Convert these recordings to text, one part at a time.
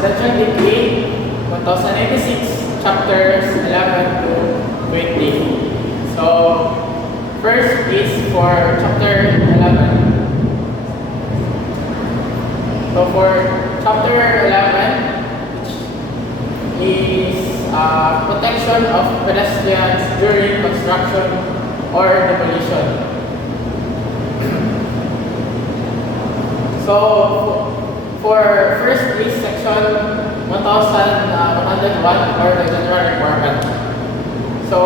Presidential Decree 1086, chapters 11 to 20. So, first is for chapter 11. So, for chapter 11, which is protection of pedestrians during construction or demolition. So, for first is section 1101 or the general requirement. So,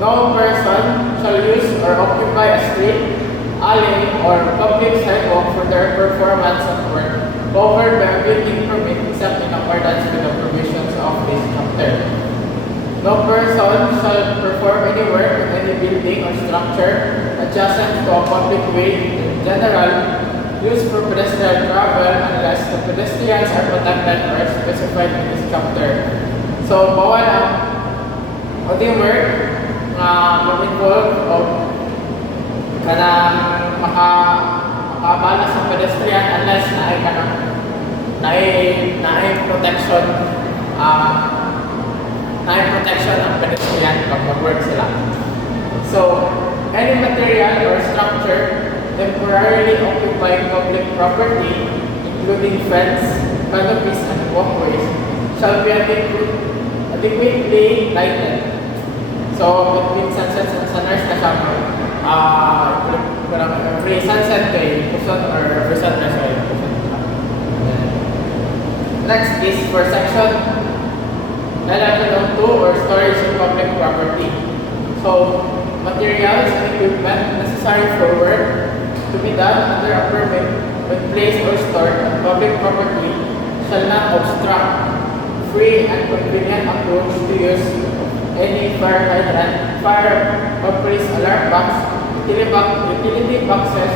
no person shall use or occupy a street, alley, or public sidewalk for their performance of work covered by a building permit except in accordance with the provisions of this chapter. No person shall perform any work in any building or structure adjacent to a public way in general used for pedestrian travel unless the pedestrians are protected or specified in this chapter. So, bawal ang body work na mag-involve o kanang makabala sa pedestrian unless naay protection ng pedestrian pag mag-work sila. So, any material or structure temporarily occupying public property, including fence, canopies, and walkways, shall be adequately lighted. So, between sunset and sunrise kasama, every sunset kay kusot or every sunrise kay kusot. Next is for section 1102 or storage in public property. So, materials and equipment necessary for work to be done under a permit when placed or stored on public property shall not obstruct free and convenient approach to use any fire hydrant, fire or police alarm box, utility boxes,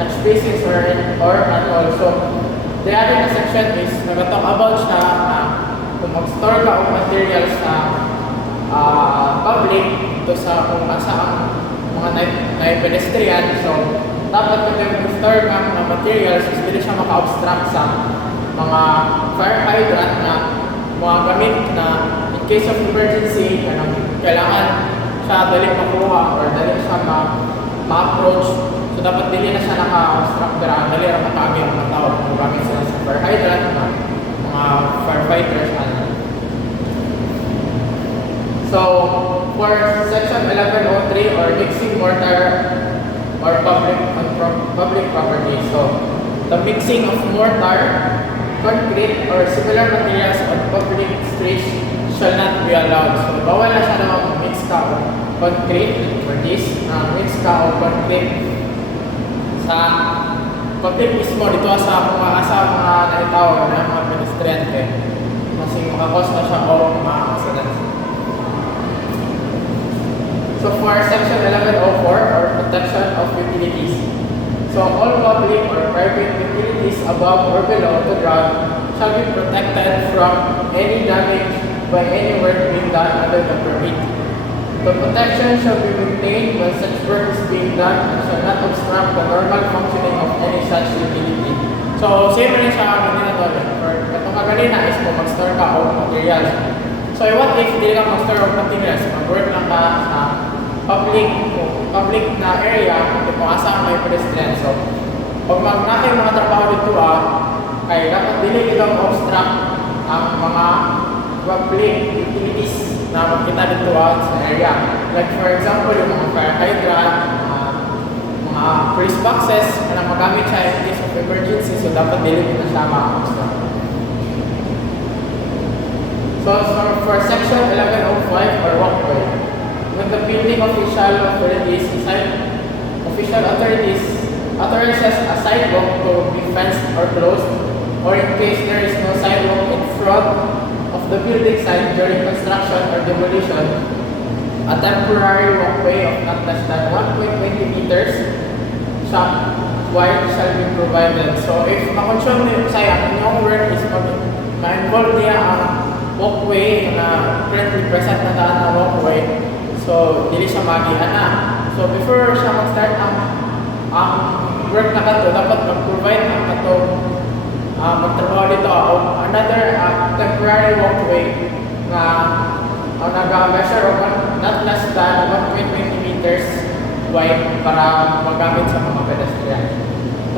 and spaces or also. The other section is nag-talk about siya na kung mag-store ka o materials sa public ito sa kung asa ang mga pedestrian. So, dapat kung mag-store ka mga materials, hindi siya maka-obstruct sa mga fire hydrant na mga gamit na in case of emergency, kailangan siya dali makuha or dali siya ma-approach. So, dapat dili na siya naka-obstruct pero dali na makagamit ang mga tao. Kung gamit sila sa fire hydrant, mga firefighters. So, for section 1103 or mixing mortar or public property. So, the mixing of mortar, concrete, or similar materials on public streets shall not be allowed. So, bawal na siya na mix ka o concrete for this, mix ka o concrete sa public mismo dito sa mga naitawag na mga pedestrian kasi makakos na siya o mga accidents. So for section 1104 or protection of utilities. So all public or private utilities above or below the ground shall be protected from any damage by any work being done under the permit. The protection shall be maintained when such work is being done and shall not obstruct the normal functioning of any such utility. So same rin siya kanina to. For itong kaganina is kung mag-store ka o materials. So what if hindi ka mag-store o materials, mag-work lang ka sa public na area kung asa may pedestrian. So, pag magnakay mga trabaho dito kaya dapat dili nila ma-obstruct ang mga public utilities na magkita dito sa area. Like for example, yung mga fire hydrant, mga police boxes na magamit siya in case of emergency. So, dapat dili nila siya ma-obstruct. So, for section 1105 or walkway, when the building official authorities authorizes a sidewalk to be fenced or closed, or in case there is no sidewalk in front of the building site during construction or demolition, a temporary walkway of not less than 1.20 meters wide shall be provided. So if ma-consume niyo ang inyong work is ma-involve niya ang walkway na currently present na daan na walkway, so dili siya magihan na. So before siya mag-start ang work na kato, dapat mag-provide ang kato magtrabaho dito o another temporary walkway na ang nag-measure of not less than 1.20 meters wide para magamit sa mga pedestrian.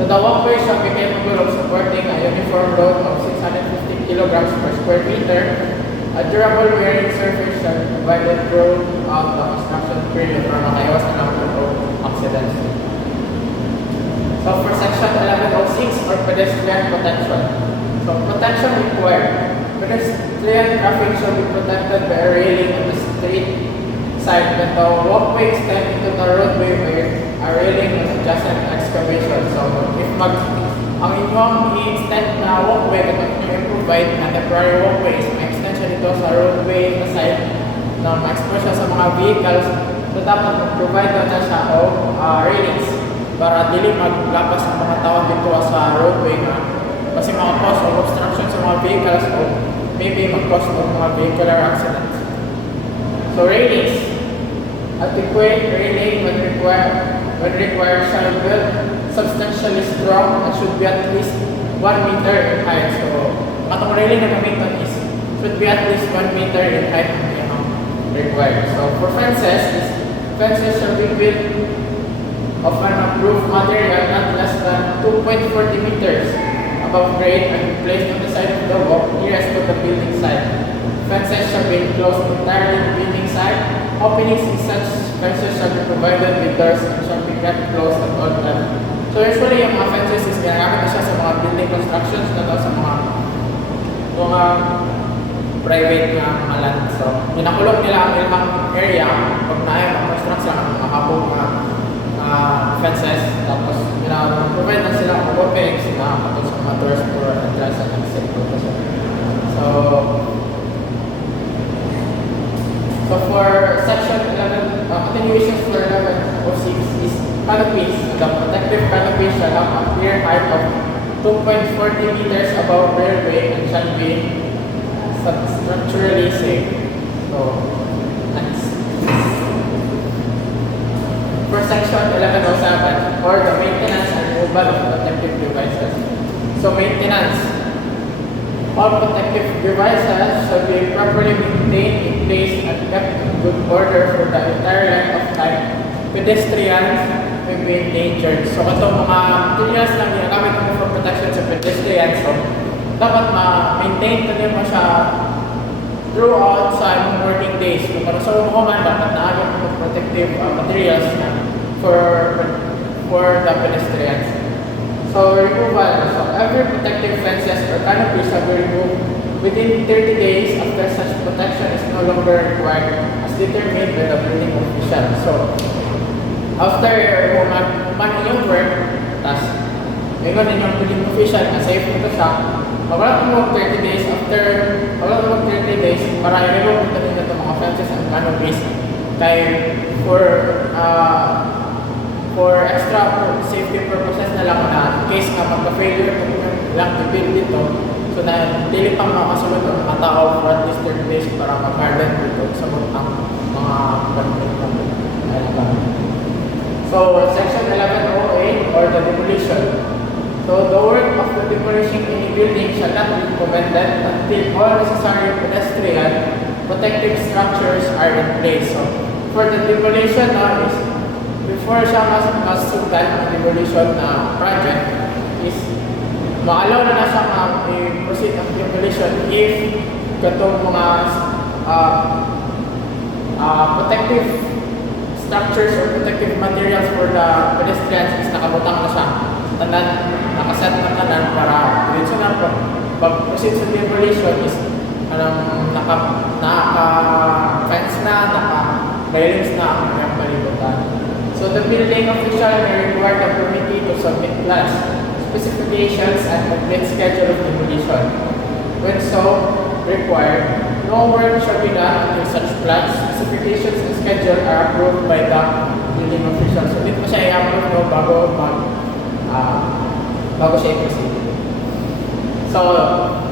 So the walkway shall be capable of supporting a uniform load of 650 kilograms per square meter. A durable wearing surface shall be provided throughout the construction period para makaiwas na ng road accidents. So for section 1106 or pedestrian protection. So protection required. Pedestrian traffic shall be protected by a railing on the street side when the walkway extends into the roadway where a railing is adjacent excavation. So if ang inyong i-extend na walkway kung inyong i-provide na temporary walkway is may extension ito sa roadway na side na ma-expose siya sa mga vehicles, so dapat mag-provide na siya o railings para dili maglapas ang mga tao dito sa roadway na kasi mga-cause of obstruction sa mga vehicles o maybe mag-cause of mga vehicular accidents. So railings, adequate railing when required shall be substantially strong and should be at least 1 meter in height. So atong railing na gamiton is should be at least 1 meter in height ang required. So for fences shall be built of an approved material not less than 2.40 meters above grade and placed on the side of the walk nearest to the building site. Fences shall be enclosed entirely in the building site. Openings in such fences shall be provided with doors and shall be kept closed at all times. So usually yung mga fences is ginagamit na siya sa mga building constructions na daw sa mga private na mga land. So pinakulong nila ang ilang area pag na ay mag-construct sila ng mga habong fences, tapos provide na sila ng openings na kapag sa mga doors for entrance and exit. So for section 11, continuations for 1106 is canopies. The protective canopy shall have a clear height of 2.40 meters above railway and shall be structurally safe. So next. For section 1107, or the maintenance and removal of protective devices. So maintenance. All protective devices shall be properly maintained in place and kept in good order for the entire length of time. Pedestrians may be endangered. So itong mga materials lang ginagamit mo for protection sa pedestrians, so dapat ma-maintain na mo siya throughout sa working days. Kung para sa umuman, dapat naagad mo protective materials na for the pedestrians. So removal. So every protective fences or canopies shall be removed within 30 days after such protection is no longer required as determined by the building official. So after man inyong work, tas ingon inyong building official na safe ito siya, wala mo 30 days after, wala mo 30 days para i-remove ito nila itong mga fences and canopies kay for extra safety purposes na lang na in case nga magka-failure lang i-build dito, so na dili pang makasunod ang mga tao for at least 30 days para mag-harden dito sa mga So section 1108 or the demolition. So the work of the demolishing any building shall not be prevented until all necessary pedestrian protective structures are in place. So for the demolition is before siya masugan ang demolition na project is ma-allow na siya i-proceed ang demolition if katong mga protective structures or protective materials for the pedestrians is nakabutang na siya. Tanan, nakaset na tanan para diretso na pag-proceed sa demolition is naka-fence na, naka-railings na ang kanyang palibutan. So the building official may require the permittee to submit plans, specifications, and complete schedule of demolition. When so required, no work shall be done until such plans, specifications, and schedule are approved by the building official. So dito siya i-approve bago siya i-proceed. So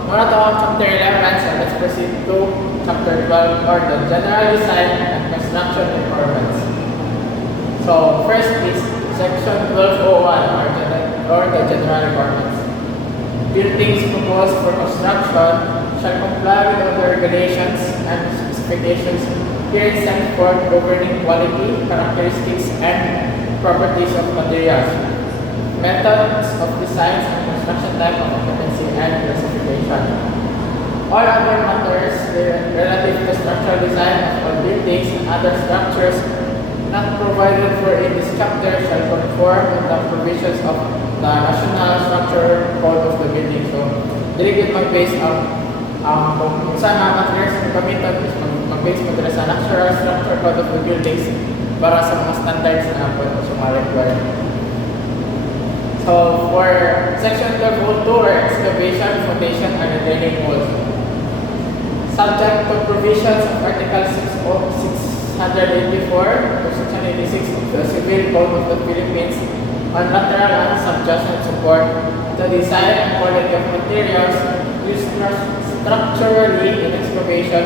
muna to chapter 11, so let's proceed to chapter 12 or the general design and construction requirements. So first is section 1201 or the general requirements. buildings proposed for construction shall comply with all the regulations and specifications herein set forth governing quality, characteristics, and properties of materials, methods of design and construction type of occupancy and classification. All other matters relative to structural design of all buildings and other structures not provided for in this chapter shall conform with the provisions of the National Structure Code of the Building. So, dili gid mag-base kung saan mga materials na gamiton is mag-base mo dila sa National Structure Code of the Buildings para sa mga standards na po sa mga required. So, for section 12.2 or excavation, foundation, and retaining walls, subject to provisions of Article 684 to 686 of the Civil Code of the Philippines on lateral and subjacent support, the design and quality of materials used structurally in excavation,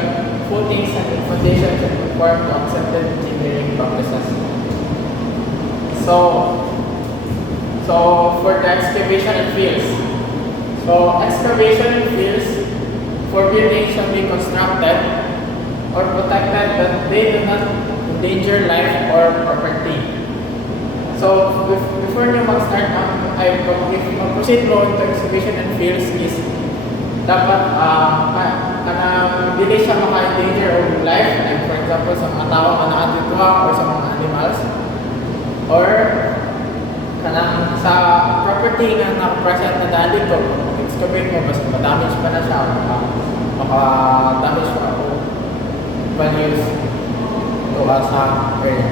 footings, and foundations should conform to accepted engineering practices. So for the excavation and fields. So excavation and fields for buildings shall be constructed or protected that they do not endanger life or property. So before nyo mag-start if mag-proceed mo into excavation and fields is dapat dili siya maka-endanger of life, like for example sa mga tao na nakatituwa or sa mga animals, or kanang sa property nga naka-present na dali ko, excavate mo, basta ma-damage pa na siya, maka-damage pa ako values to sa area.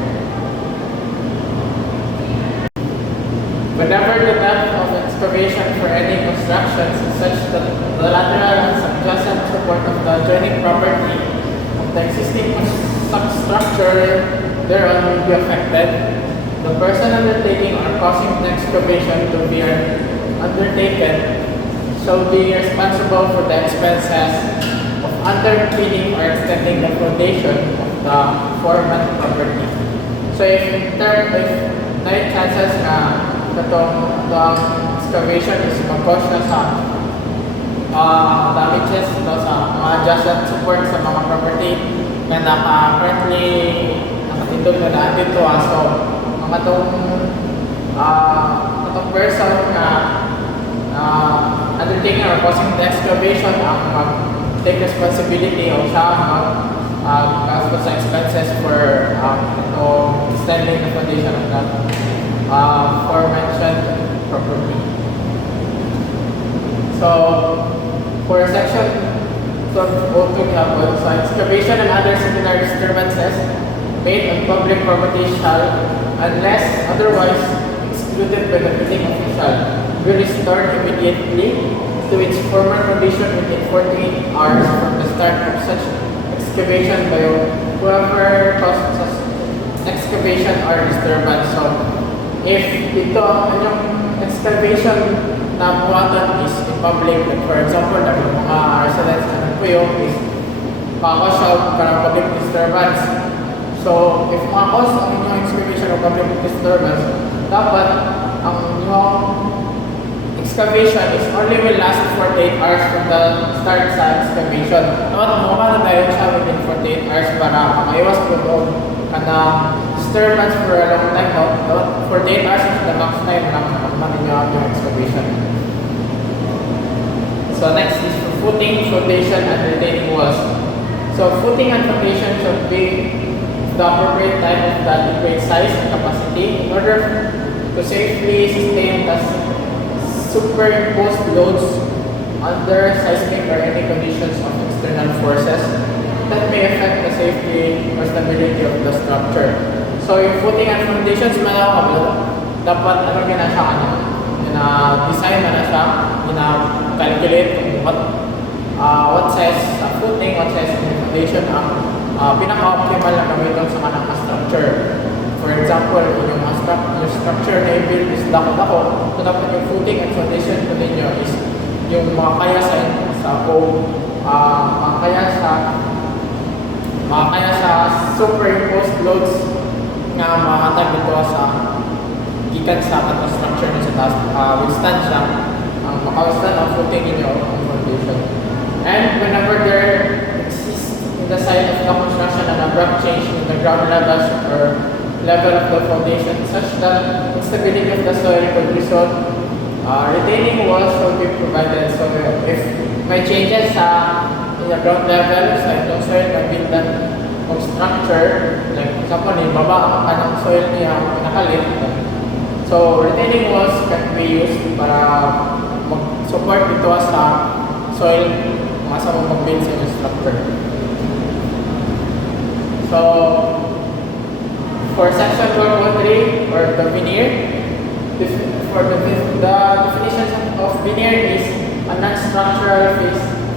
Whenever the depth of excavation for any constructions is such that the lateral and subjacent support of the adjoining property of the existing substructure thereon will be affected, the person undertaking or causing the excavation to be undertaken shall be responsible for the expenses of underpinning or extending the foundation of the foreman property. So if may chances na itong excavation is mag-cause na sa damages sa mga adjacent support sa mga property na currently nakatindog na daan dito. So, ang itong person na undertaking or causing the excavation ang mag-take responsibility o siya mag-gastos sa expenses for extending the foundation of that aforementioned property. So, for section 12.2 example, so excavation and other similar disturbances made on public property shall, unless otherwise excluded by the building official, be restored immediately to its former condition within 48 hours from the start of such excavation by whoever caused such excavation or disturbance. So, if ito ang inyong excavation na buhatan is in public, like for example, mga residents na nagpuyo is makakos siya public disturbance. So, if makakos ang inyong excavation or public disturbance, dapat ang inyong excavation is only will last 48 hours from the start sa excavation. Dapat mukha na dahil siya within 48 hours para maiwas po doon disturbance for a long time. No? 48 hours is the max time na maninyo yung excavation. So next is for footing, foundation, and retaining walls. So footing and foundation should be the appropriate type of the adequate size and capacity in order to safely sustain the superimposed loads under seismic or any conditions of external forces that may affect the safety or stability of the structure. So yung footing and foundations dapat siya design na siya, calculate kung what size footing, what size foundation ang pinaka-optimal na gamitin sa kanang structure. For example, yung structure na i-build is dako-dako, so dapat yung footing and foundation po ninyo is yung makakaya sa makakaya sa superimposed loads nga makatag dito sa gikan sa structure na sa taas, withstand siya ang makaustan ang footing in your own foundation. And whenever there exists in the site of the construction an abrupt change in the ground levels or level of the foundation such that instability of the soil could result, retaining walls will be provided. So if may changes in the ground level sa itong soil na bindan of structure, like example, baba ka ng soil niya nakalit, so retaining walls can be used para mag-support ito sa soil sa mag-build sa structure. So for section 12.3 or the veneer, for the definition of veneer is a non-structural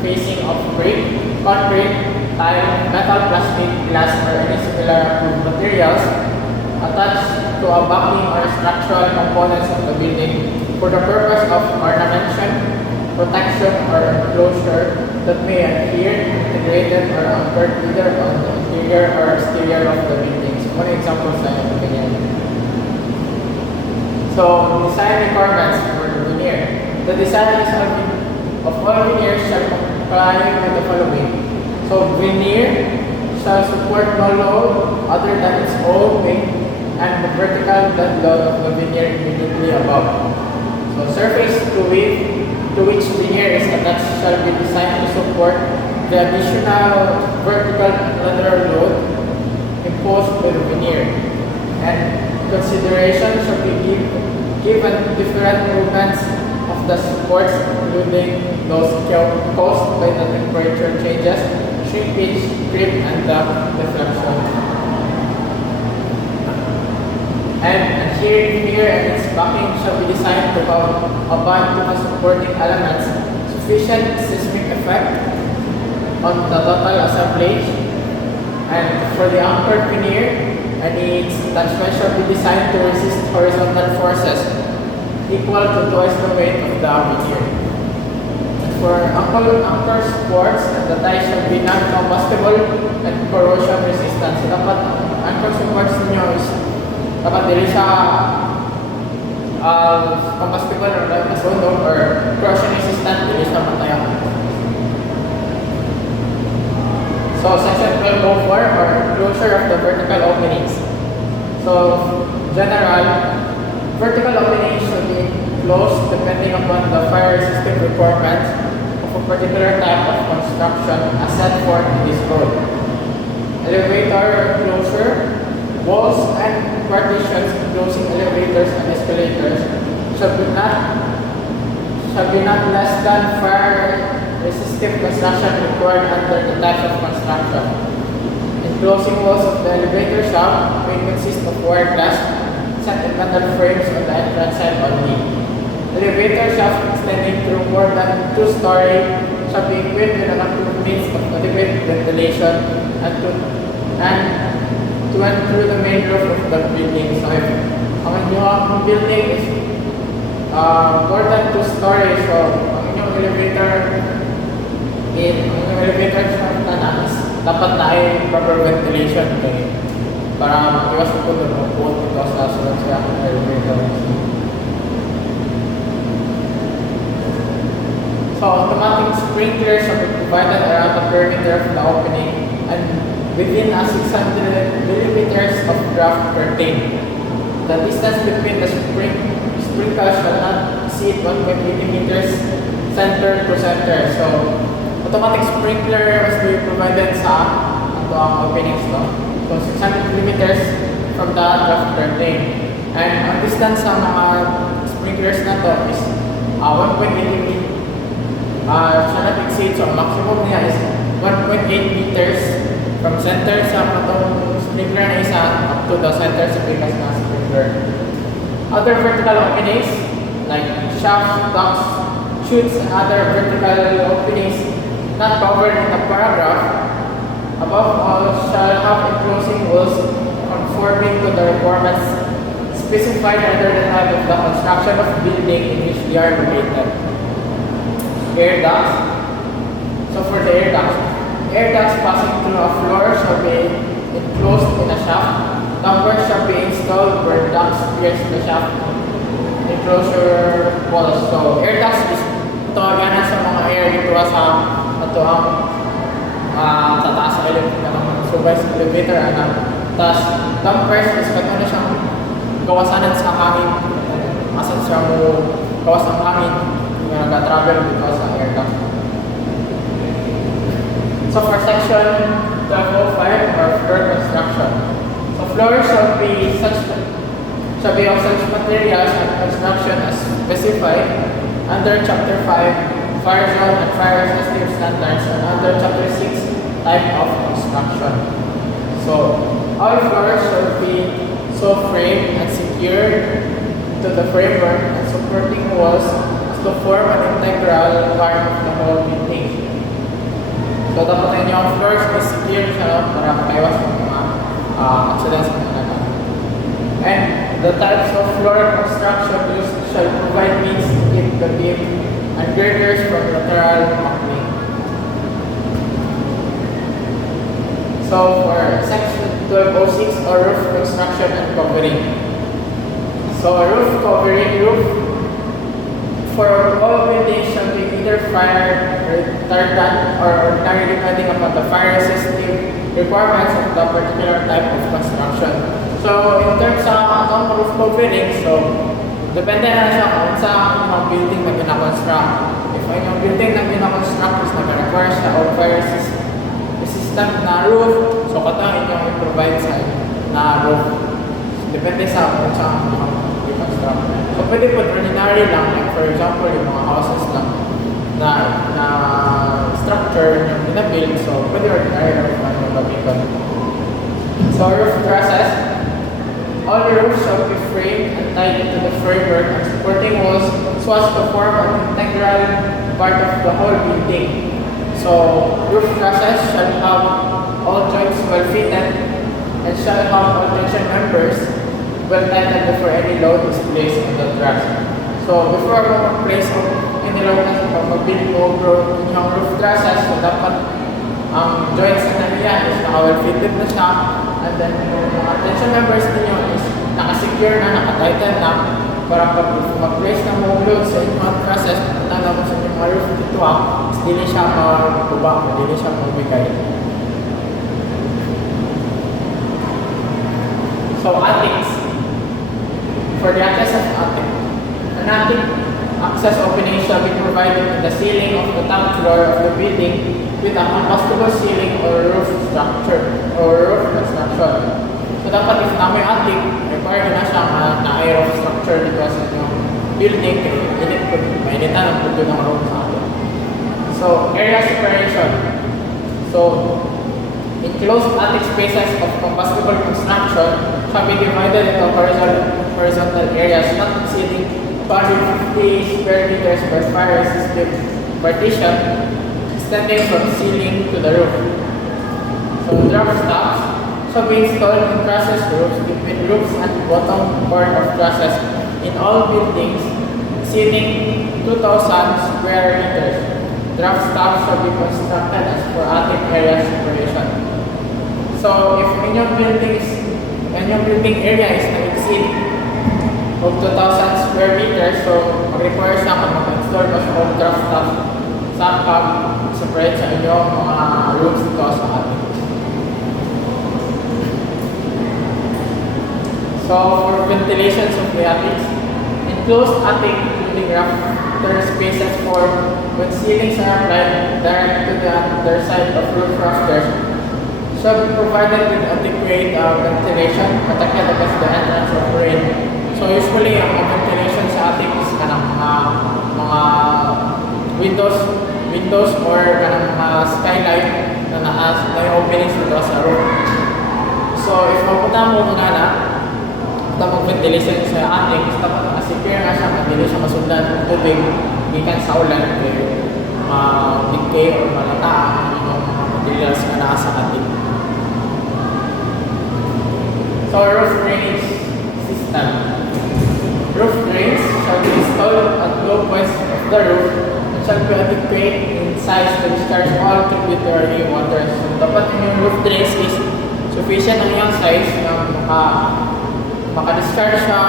facing of brick, concrete, tile, metal, plastic, glass, or any similar approved materials attached to a backing or structural components of the building for the purpose of ornamentation, protection, or enclosure that may adhere, integrated, or anchored either on the interior or exterior of the building. So, one example sa opinion. So, design requirements for the veneer. The design of all veneers shall comply with the following. So, veneer shall support no load other than its own weight and the vertical dead load of the veneer immediately above. So, surface to which veneer is attached shall be designed to support the additional vertical lateral load imposed by the veneer, and consideration shall be given different movements of the supports, including those caused by the temperature changes, shrinkage, creep, and deflection. And adhering veneer and its backing shall be designed to have a bond to the supporting elements, sufficient seismic effect on the total assemblage. And for the anchored veneer, and its attachment shall be designed to resist horizontal forces equal to twice the weight of the veneer. And for anchor supports, the ties shall be non-combustible and corrosion resistant. So dapat anchor supports ninyo is dapat dili siya combustible or nasunog or corrosion resistant, dili siya matayang. So section 12.04 or closure of the vertical openings. So general, vertical openings should be closed depending upon the fire resistant requirements of a particular type of construction as set forth in this code. Elevator closure, walls and partitions enclosing elevators and escalators shall be not less than fire resistive construction required under the type of construction. Enclosing walls of the elevator shaft may consist of wire glass set in metal frames on the entrance side only. Elevator shaft extending through more than 2 stories shall be equipped with an approved means of adequate ventilation and to and through the main roof of the building. So if ang inyong building is more than 2 stories, so ang inyong elevator shaft na dapat na ay proper ventilation para iwas po doon ang buot ito sa sunod sa elevator. So automatic sprinklers are provided around the perimeter of the opening and within a 600 millimeters of draft curtain. The distance between the sprinkles shall not exceed 1.80 meters center to center. So, automatic sprinkler must be provided sa openings. No? So, 600 millimeters from the draft curtain. And ang distance sa mga sprinklers na to is 1.80 meters. Shall not exceed. So, maximum niya is 1.8 meters from center sa matong sprinkler na isa up to the center sa previous na sprinkler. Other vertical openings like shafts, ducts, chutes, and other vertical openings not covered in the paragraph above all shall have enclosing walls conforming to the requirements specified under the type of the construction of building in which they are located. Air ducts. So for the air ducts passing through a floor shall be enclosed in a shaft. Dampers shall be installed where ducts pierce the shaft enclosure walls. So air ducts is tawagan sa mga air dito sa ato ang sa taas sa subay sa elevator tas dampers is kato na siyang gawasanan sa hangin asan siya mo gawas ng hangin yung nag-travel dito sa air dump. So for section 1205 or floor construction, so floor shall be of such materials and construction as specified under Chapter 5 Fire Zone and Fire Resistive Standards and under Chapter 6 Type of Construction. So all floors shall be so framed and secured to the framework and supporting walls as to form an integral part of the whole building. So dapat yung floors is secure siya para makaiwas ng mga accidents na nagkakaroon. And the types of floor construction used shall provide means to keep the beam and girders from lateral buckling. So for section 1206 or roof construction and covering. So roof covering, for all buildings shall be either fire retardant or ordinary depending upon the fire resistive requirements of the particular type of construction. So in terms of roof covering, so depende na siya kung sa mga building na gina-construct. If yung building na gina-construct is nag-require siya o fire resistant na roof, so kato yung i-provide sa na roof. Depende sa kung sa mga i-construct. So pwede po ordinary lang, like for example yung mga houses lang na structure yung binabuild, so pwede ordinary lang yung gamitin. So roof trusses. All the roofs shall be framed and tied into the framework and supporting walls so as to form an integral part of the whole building. So, roof trusses shall have all joints well fitted and shall have all tension members well tightened before any load is placed on the truss. So, before mo mag-place any load na sa pag-build mo yung roof trusses, so dapat ang joints na niya is well fitted na siya. And then yung mga tension members ninyo is naka-secure na, naka-tighten na para pag mag-place na mo load sa inyong process, tanda mo sa inyong roof dito hindi siya mabuba, hindi siya mabigay. So attics. For the access of attic, an attic access opening shall be provided in the ceiling of the top floor of the building with a combustible ceiling or roof structure or roof construction. So dapat if na may attic, required na siya na air structure dito sa inyong building, mainitan ang puto ng roof sa attic. So area separation. So enclosed attic spaces of combustible construction shall be divided into horizontal areas not exceeding 250 square meters by fire resistive partition extending from ceiling to the roof. So draft stops shall be installed in trusses roofs between roofs and bottom board of trusses in all buildings exceeding 2,000 square meters. Draft stops shall be constructed as for attic area separation. So if inyong building area is na-exceed of 2,000 square meters, so mag-require siya kung mag-install mo sa draft stops sa pag-separate sa inyong mga roofs dito sa attic. So for ventilations of the attics, enclosed attic including rafter spaces for when ceilings are applied direct to the underside of roof rafters shall be provided with adequate ventilation protected against the entrance of rain. So usually ang ventilation sa attic is kanang mga windows or kanang skylight na yung openings dito sa roof. So if mapunta mo nga na mag-ventilation sa attic, is dapat secure nga siya, hindi siya masundan ng tubig gikan sa ulan kaya ma-decay or malata yung mga materials na nasa attic. So roof drainage system. Roof drains shall be installed at low points of the roof and shall be adequate in size to discharge all tributary waters. So dapat yung roof drains is sufficient ang yung size na maka-discharge siya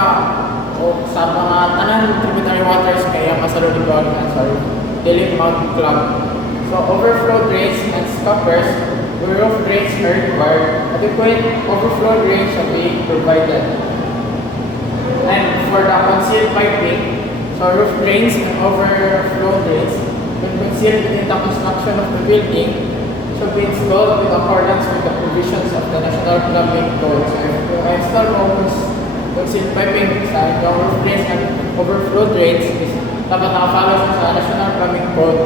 o sa mga tanan tributary waters kaya masalunod sa roof. dili mag-clog. So overflow drains and scuppers where roof drains are required, adequate overflow drains shall be provided. And for the concealed piping, so roof drains and overflow drains when concealed within the construction of the building should be installed in accordance with the provisions of the National Plumbing Code. So if you install concealed piping sa inyong roof drains and overflow drains, is dapat nakafollow siya sa National Plumbing Code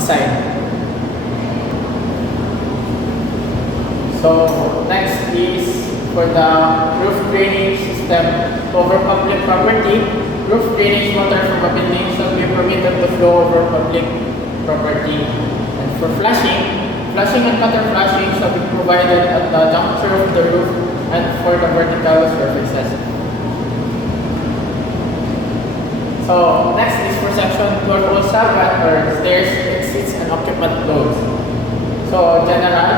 design. So next is for the roof drainage system over public property. Roof drainage water from a building shall be permitted to flow over public property. And for flushing and gutter flushing shall be provided at the juncture of the roof and for the vertical surfaces. So next is for section 1207 or stairs, exits, and occupant loads. So general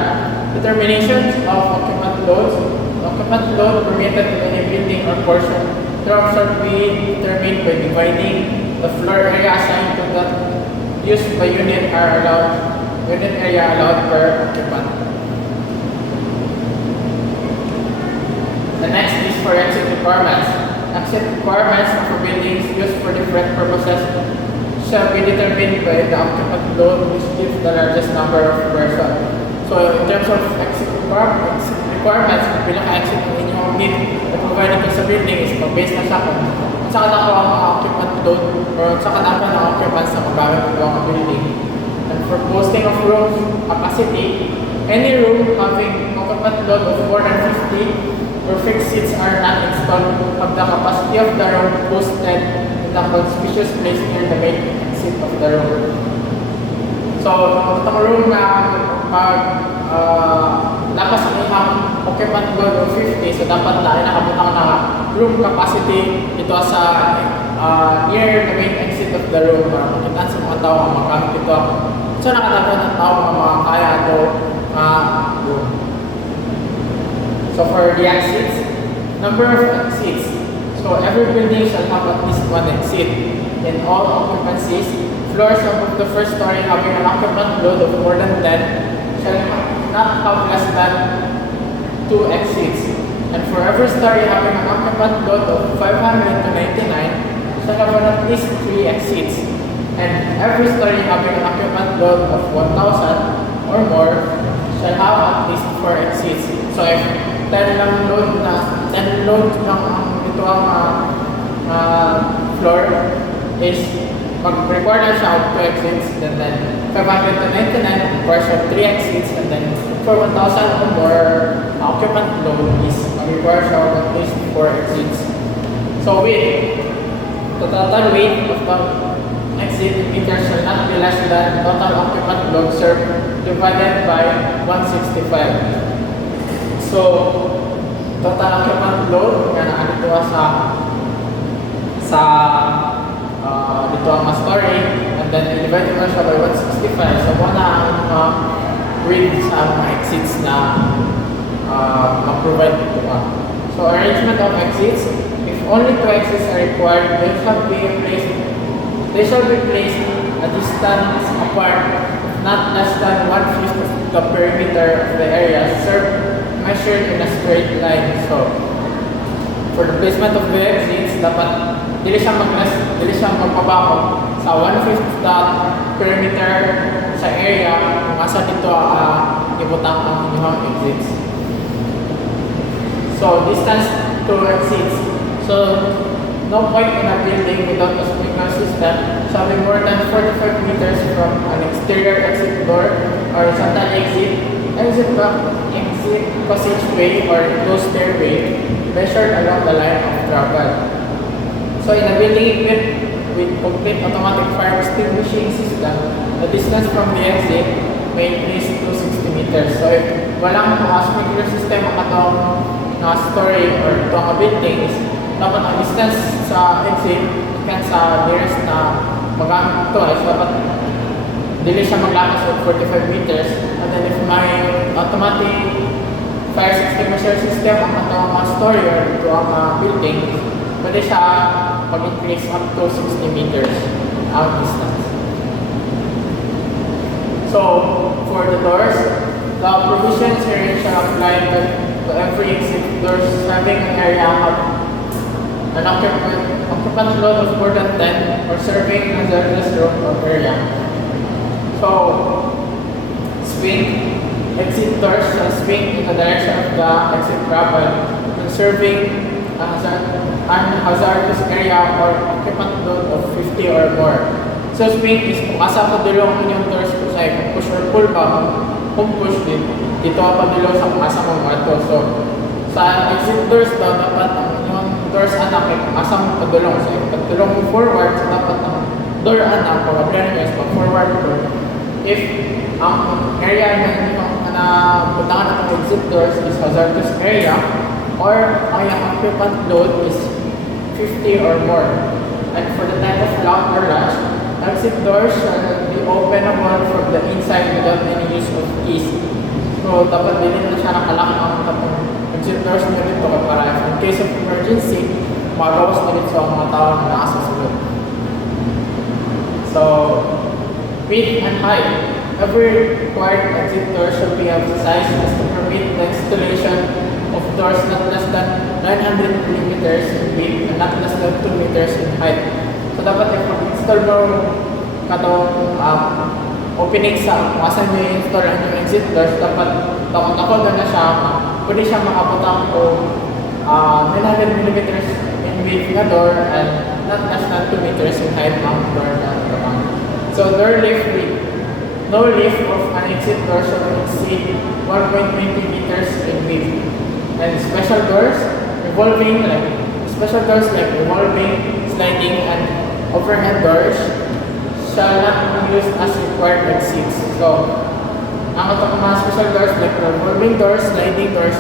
determinations of occupant loads. Occupant load permitted in any building or portion thereof shall be determined by dividing the floor area assigned to that used by unit area allowed per occupant. The next is for exit requirements. Exit requirements for buildings used for different purposes shall be determined by the occupant load which gives the largest number of persons. So in terms of exit requirements, pinaka-exit ng inyong need na provided sa building is mag-base na siya kung saan ako ang mga occupant load or saan ako ng occupants na magamit ito ang building. And for posting of rooms capacity, any room having occupant load of more than 50 or fixed seats are not installed of the capacity of the room posted in the conspicuous place near the main exit of the room. So, itong room na lapas ang ihang occupant load of 50, so dapat na nakabutang na room capacity ito sa near the main exit of the room para makitaan sa mga tao ang magamit ito. So, nakatapo ng tao ang mga kaya ito room. So for the exits, number of exits. So every building shall have at least one exit. In all occupancies, floors above the first story having an occupant load of more than 10 shall not have less than 2 exits. And for every story having an occupant load of 500 to 99 shall have at least 3 exits. And every story having an occupant load of 1,000 or more shall have at least 4 exits. So if 10 load ng ito ang floor is mag-require na siya of 2 exits, and then 500 to 99 requires of 3 exits, and then for 1,000 or more occupant load is requires of at least 4 exits. So the total weight of the exit meters shall not be less than total occupant load served divided by 165. So, total occupant load nga na dito dito ang story, and then divided mo siya by 165. So, muna ang width sa mga exits na ma-provide dito ka. So, arrangement of exits. If only 2 exits are required, they shall be placed a distance apart, not less than 1/5 of the perimeter of the area served measured in a straight line. So, for the placement of the exits, dapat dili siya magpabaho sa 1/5 of the perimeter sa area kung asa dito ibutang ang inyong exits. So, distance to exits. So, no point in a building without a sprinkler system shall be more than 45 meters from an exterior exit door or horizontal exit passageway or closed stairway measured along the line of travel. So in a building equipped with complete automatic fire extinguishing system, the distance from the exit may increase to 60 meters. So if walang sprinkler system ang katong story or itong buildings, dapat ang distance sa exit kan sa nearest na magamit ito is dapat dili siya maglakas of 45 meters, and then if may automatic fire extinguisher system ang atong story or ito ang building, pwede siya mag-increase up to 60 meters out distance. So, for the doors, the provisions here shall apply to every exit doors having an area of an occupant load of more than 10 or serving hazardous road or area. So, swing exit doors shall swing in the direction of the exit travel when serving an hazardous area or occupant load of 50 or more. So, swing is kung asa padulong inyong doors kung sa push or pull ba, kung push dito padulong sa kung asa mong ato. So, sa exit doors daw, dapat ang inyong doors anak ay kung asa mong padulong. So, padulong mo forward, so dapat ang door anak, pag-apply nyo is pag-forward door. If ang area na inyong butangan ng exit doors is hazardous area, or ang yung occupant load is 50 or more. And for the type of lock or latch, exit doors shall be openable from the inside without any use of keys. So, dapat din na siya nakalock ang tapong exit doors na dito para in case of emergency, magawas na dito sa mga tao na nasa sulod. So, width and height. Every required exit door shall be emphasized as to permit the installation of doors not less than 900 millimeters in width and not less than 2 meters in height. So, dapat i-install mo katong opening sa kung asan nyo i-install ang yung exit doors, dapat takot-takot na siya, pwede siya makaputang o 900 millimeters in width na door and not less than 2 meters in height ang door na ito. So, door lift width. No lift of an exit door shall exceed 1.20 meters in width. And special doors like revolving, sliding, and overhead doors shall not be used as required exits. So, ang itong mga special doors like revolving doors, sliding doors,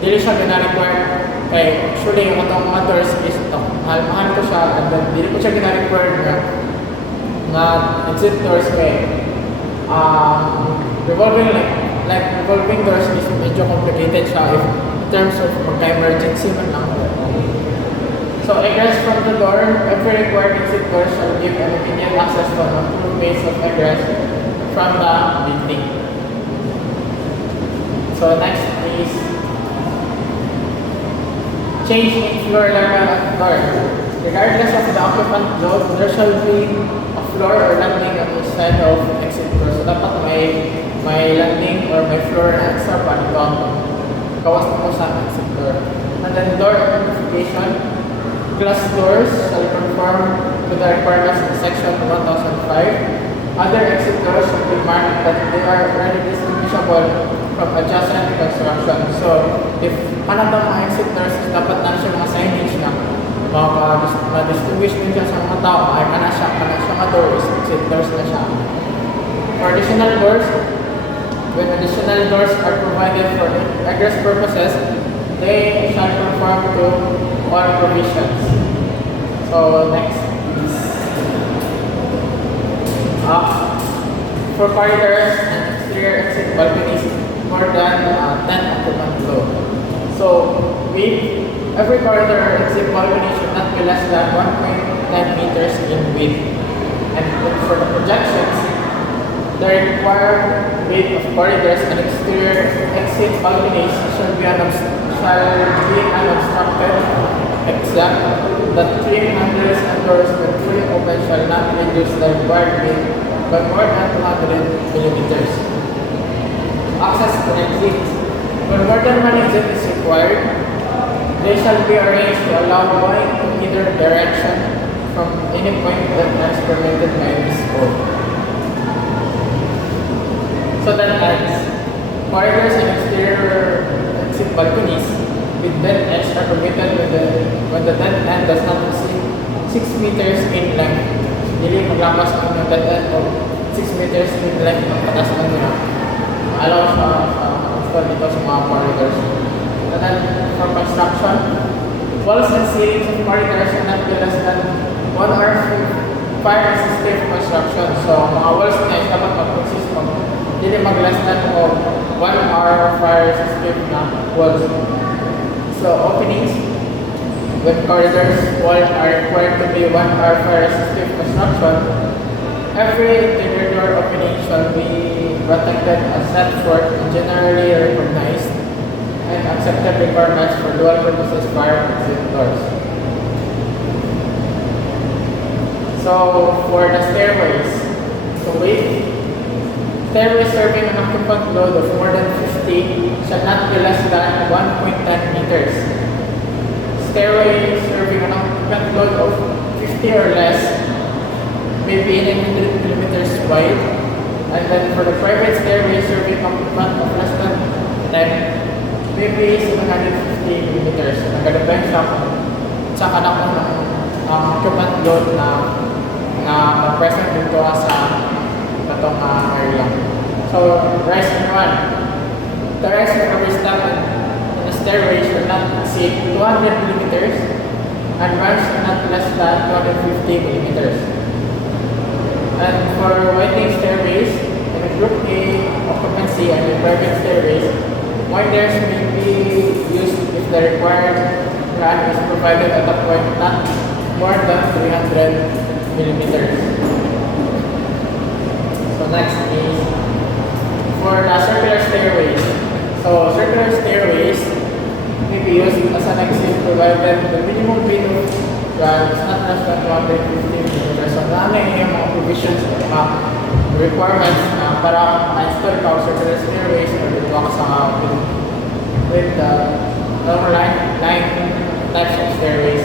dili siya gina-require kay actually yung itong mga doors is mahal ko siya and then dili ko siya gina-require na exit doors revolving revolving doors is medyo complicated siya in terms of magka-emergency man lang. So, egress from the door, every required exit door shall give an immediate access to an approved ways of egress from the building. So, next is change in floor level of door. Regardless of the occupant load, there shall be a floor or landing on each side of exit door. So, dapat may landing or may floor na extra pa ito. Kawas mo sa exit door. And then door identification. Glass doors shall conform to the requirements in section 1005. Other exit doors should be marked that they are already distinguishable from adjacent construction. So, if another mga exit doors, dapat na siya mga signage na ma-distinguish din siya sa mga tao, ay kana siya mga doors, exit doors na siya. For additional doors, when additional doors are provided for egress purposes, they shall conform to all provisions. So, next is for corridors and exterior exit balconies more than 10 occupant load. So, every corridor or exit balcony should not be less than 1.10 meters in width. And for the projections, the required width of corridors and exterior exit balconies shall be unobstructed, except that trim handles and doors when fully open shall not reduce the required width by more than 200 millimeters. Access to exits. When more than one exit is required, they shall be arranged to allow going in either direction from any point that is permitted by this code. So that ends. Corridors and exterior exit balconies with dead ends are permitted when the dead end does not exceed 6 meters in length. Hindi maglapas ng dead end of 6 meters in length ng patas ng nila. Allow siya install dito sa mga corridors. And then for construction, walls and ceilings of corridors are not be less than 1 or fire resistive construction. So mga walls na is dapat mag-consist of hindi mag-less than of 1 hour fire resistive na walls. So openings, when corridors walls are required to be 1 hour fire resistive construction, every interior door opening shall be protected as set forth in generally recognized and accepted requirements for dual purposes fire exit doors. So for the stairways, stairways serving an occupant load of more than 50 shall not be less than 1.10 meters. Stairway serving an occupant load of 50 or less may be 900 millimeters wide, and then for the private stairway serving occupant of less than 10 may be 750 millimeters. Nagdepende siya kung sa kanak ng occupant load na present dito sa itong area. So, rise and run. The rise of every step in the stairway should not exceed 200 millimeters and run should not less than 250 millimeters. And for winding stairways, in a group A occupancy and in private stairways, winders may be used if the required run is provided at a point not more than 300 millimeters. So next is for the circular stairways. So circular stairways may be used as an exit provided the minimum width of run is not less than 250 millimeters. So namin yung mga provisions requirements para ma-install ka circular stairways or dito ka sa with the line types of stairways.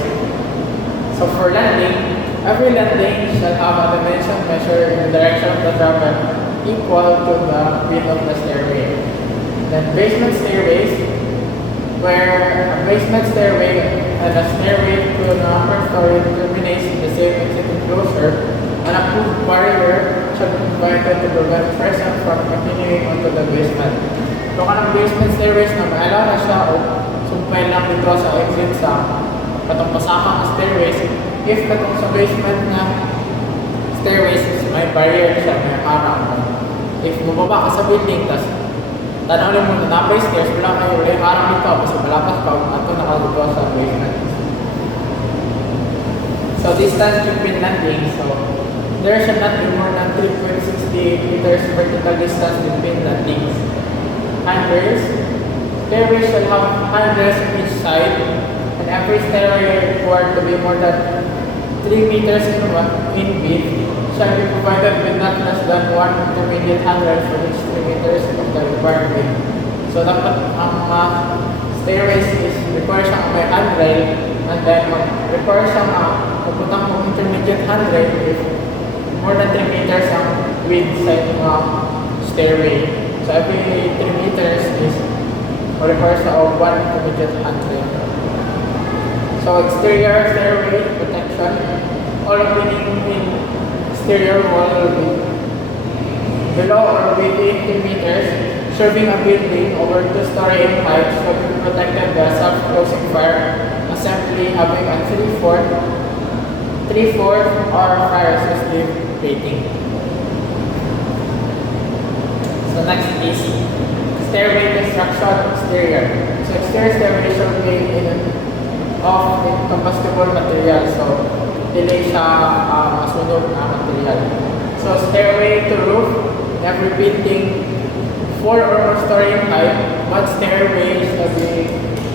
So for landing, every landing shall have a dimension measure in the direction of the travel equal to the width of the stairway. Then basement stairways, where a basement stairway and a stairway to an upper story terminates in the same exit enclosure, an approved barrier shall be provided to prevent person from continuing onto the basement. So kanang basement stairways na maalaw na siya o sumpay lang dito sa exit sa katong pasakang stairways. If katong sa basement na stairways may barrier siya, may harang. If bumaba ka sa building, tas tanawin mo na napay stairs, wala kayo ulit harang dito kasi malapas pa ato nakaluto sa basement. So distance between landing, so there should not be more than 3.68 meters vertical distance between landings. Handrails, stairways shall have handrails on each side, and every stairway required to be more than 3 meters in width shall be provided with not less than 1 intermediate handrail for each 3 meters of the required width. So dapat ang stairways is require siyang may handrail, and then require siyang pupuntang ng intermediate handrail if more than 3 meters ang width sa inyong stairway. So every 3 meters is requires of 1 intermediate handrail. So exterior stairway protection, all opening in exterior wall will be below or within 2 meters, serving a building over 2-story in height shall be protected by a self-closing fire assembly having a 3/4 or fire resistive rating. So next is stairway construction exterior. So exterior stairway shall be of incombustible material. So dili siya masunog na material. So stairway to roof, every building 4 or more story in height, one stairway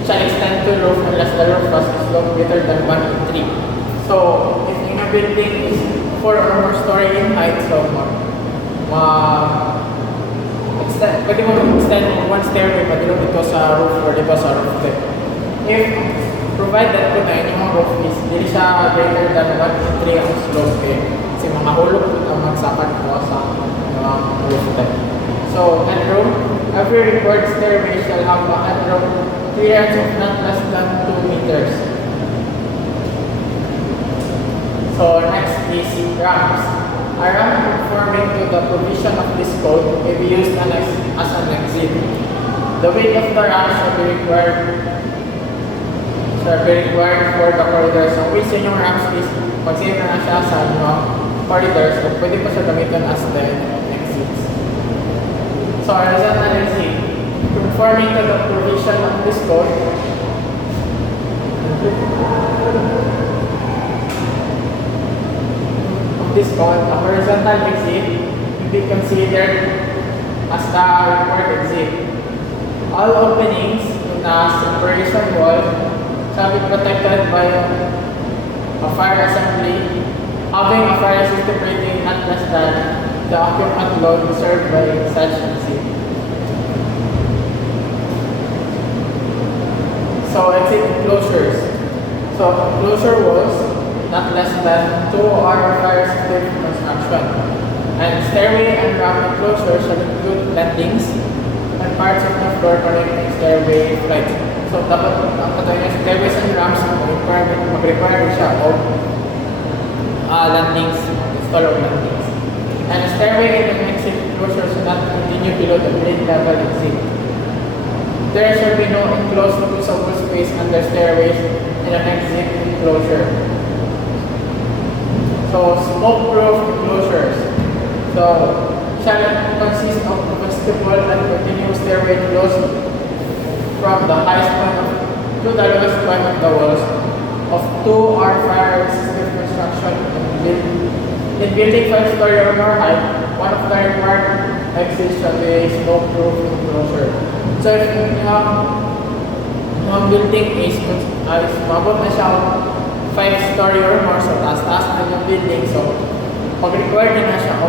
shall extend to roof unless the roof was slope greater than 1 in 3. So if in a building is 4 or more story in height, so pwede mo extend one stairway pa dito sa roof or dito sa roof deck. If provided ko na yung roof is hindi siya greater than 1 in 3 ang slope kasi mga hulog ang magsakan ko sa roof deck. So headroom, every required stairway shall have a headroom clearance of not less than 2 meters. So next is ramps. A ramp conforming to the provision of this code may be used as an exit. The weight of the ramp shall be required for the corridors. So which yung ramps is mag-save na siya sa corridors, so pwede pa siya gamitin as the exits. So horizontal exit, conforming to the provision of this code, of this code, a horizontal exit will be considered as the required exit. All openings in a separation wall shall be protected by a fire assembly having a fire system rating not less than the occupant load served by such exit. So exit enclosures. So enclosure walls not less than 2 are fire system construction. And stairway and ramp enclosures shall include landings and parts of the floor connecting stairway flights. So dapat yung stairways and ramps mag-require siya of landings, install of landings. And a stairway and exit enclosure should not continue below the grade level exit. There shall be no enclosed usable space under stairways in an exit enclosure. So smoke-proof enclosures. So shall consist of a vestibule and continuous stairway closed from the highest point to the lowest point of the walls of 2 or fire resistant construction in building 5-story or more height. One of the required exits shall be a smoke-proof enclosure. So if yung building is mabot na siya 5-story or more, so taas-taas na yung building, so pag-require din na siya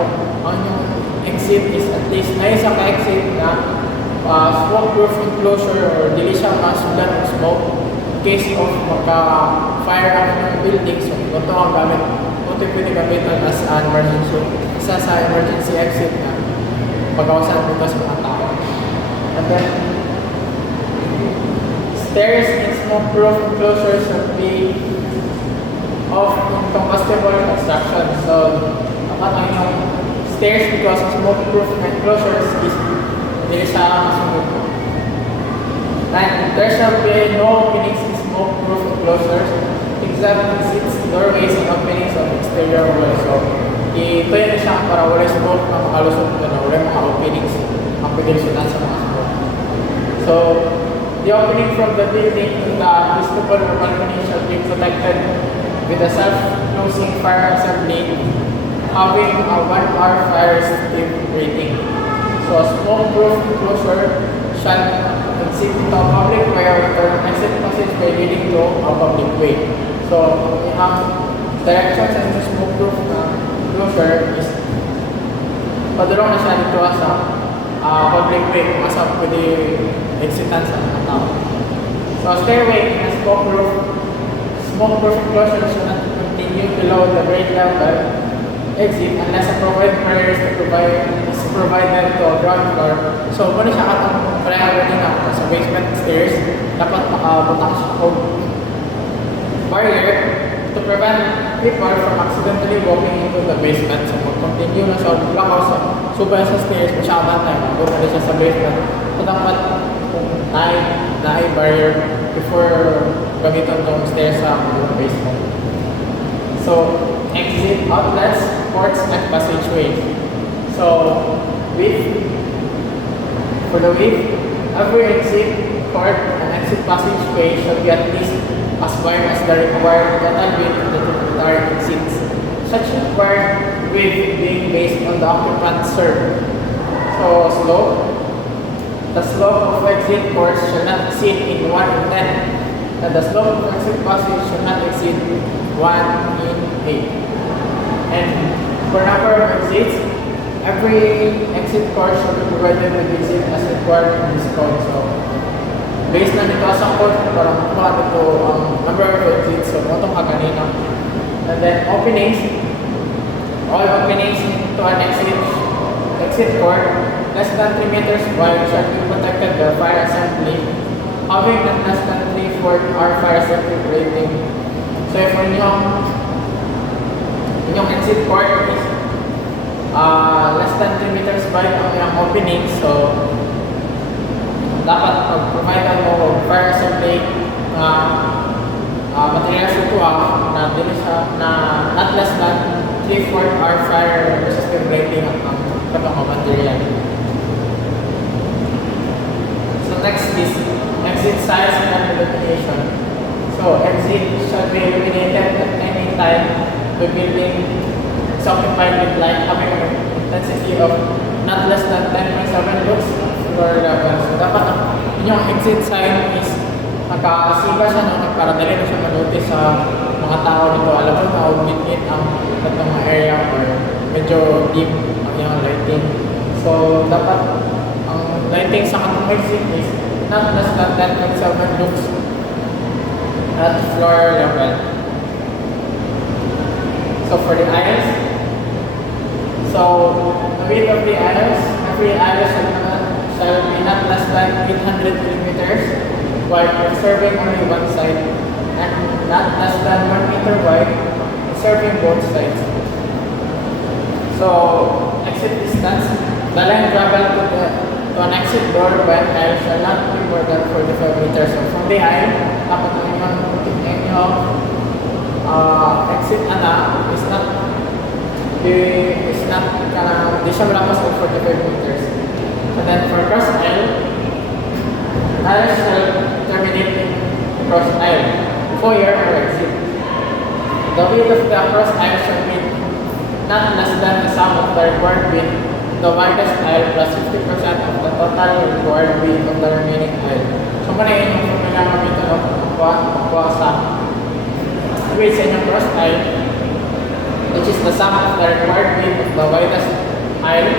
ang yung exit is at least na isa ka-exit na smoke-proof enclosure or dili siya masulan ng smoke in case of magka-fire ang building. So ito ang gamit, ito pwede gamitan as an emergency, isa sa emergency exit na pag-awasan dito sa mga tao. And then stairs and smoke-proof enclosures should be of incombustible construction. So dapat yung stairs because smoke-proof enclosures is hindi siya masunog. And there shall be no openings in smoke-proof enclosures except exits, doorways, and openings of exterior walls. So ito yun siya para wala smoke na makalusot na wala mga openings ang pwede sunan sa mga smoke. So the opening from the building to the vestibule or balcony shall be protected with a self-closing fire assembly having a 1-hour fire system rating. So a smoke-proof enclosure shall exit into a public way or exit passageway leading to a public way. So we have directions and the smoke-proof enclosure is padulong na siya dito sa public way kung asa pwede exitan sa mga tao. So stairway and smoke-proof enclosure should not continue below the grade level exit unless appropriate barriers is provided to a ground floor. So kung siya katong priority na sa basement stairs, dapat makabutang siya o barrier to prevent people from accidentally walking into the basement. So mag-continue na siya lakaw sa subay sa stairs, masyaman tayo, mag-go na siya sa basement. So dapat kung na barrier before gamitan tong stairs sa basement. So exit outlets, ports, and passageways. So for the width, every exit port and exit passageway shall be at least as wide as the required total width of the tributary exits. Such required width being based on the occupant served. So slope. The slope of exit ports shall not exceed in 1 in 10, and the slope of exit passage shall not exceed 1 in 8. And for number of exits, every exit port shall be provided with exit as required in this code. So based na nito sa code, parang kumaka ito ang number of exits. So itong kaganina. And then openings, all openings to an exit port less than 3 meters wide shall be protected by fire assembly having not less than 3/4 hour fire safety rating. So if yung exit port is less than 3 meters wide ang yung opening, so dapat mag-provide mo fire assembly materials ito na dili sa na not less than 3/4 hour fire resistant rating ang katong material. So next is exit size and illumination. So exit shall be illuminated at any time the building is occupied with light having an intensity of not less than 10.7 lux floor level. So dapat yung exit sign is nakasiba siya no, para dali na siya ma-notice sa mga tao dito. Alam mo na ubit-bit ang tatong area or medyo dim ang yung lighting. So dapat ang lighting sa katong exit is not less than 10.7 lux at floor level. So for the aisles, so the width of the aisles, every aisle shall be not less than 800 millimeters wide, serving only one side, and not less than 1 meter wide, serving both sides. So exit distance, the line travel to an exit door when aisle shall not be more than 45 meters. So from the aisle, dapat yung exit is not di siya malapos ng 45 meters. And then for cross aisle shall terminate in cross aisle, foyer or exit. The width of the cross aisle shall be not less than the sum of the required width, the widest aisle plus 50% of the total required width of the remaining aisle. So muna yun yung formula kami ito, no? Kuha sa width sa inyong cross aisle, which is the sum of the required width of the widest aisle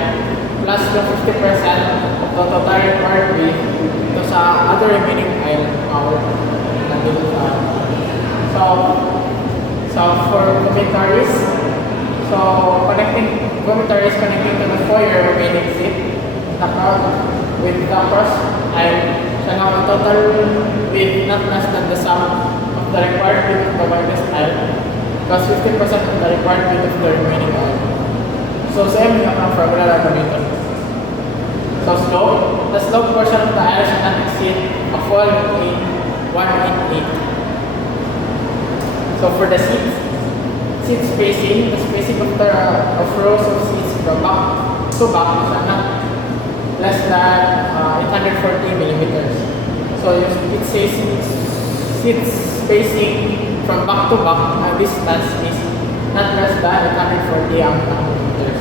plus the 50% of the total required width ito sa other remaining aisle. So for commentaries, so commentaries connecting to the foyer or main exit, the crowd with the cross aisle shall have a total width not less than the sum of the required width of the widest aisle plus 50% of the required width of the remaining aisle. So same yung ang formula lang dito. So the slope portion of the aisle should not exceed a fall in 1/8. So for the seat spacing, the spacing of rows of seats from back to back is not less than 840 millimeters. So it says seat spacing from back to back, distance is not less than 840 millimeters.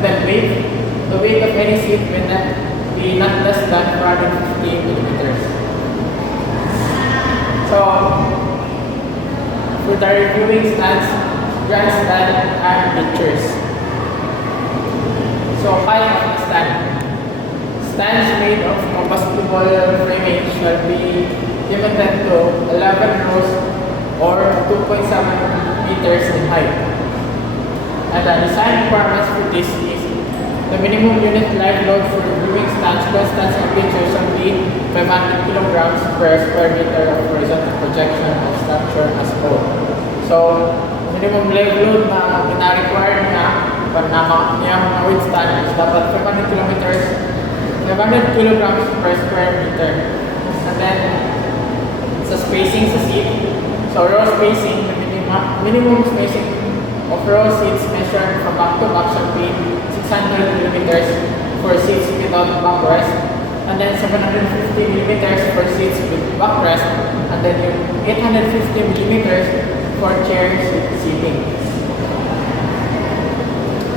Then the weight of any seat will not be not less than 450 millimeters. So for the reviewing stands, grandstand, and pictures. So height of the stand. Stands made of combustible framing shall be limited to 11 rows or 2.7 meters in height. And the design requirements for this is the minimum unit live load for viewing stands, grandstands, and pictures shall be 500 kilograms per square meter of horizontal projection of structure as whole. So, minimum live load na pina-require niya para na withstand is dapat 500 kilograms per square meter. And then, sa spacing sa seat, so row spacing, the minimum spacing of row seats measured from back to back should be 600 millimeters for seats without backrest, and then 750 millimeters for seats with backrest, and then 850 millimeters for chairs seating.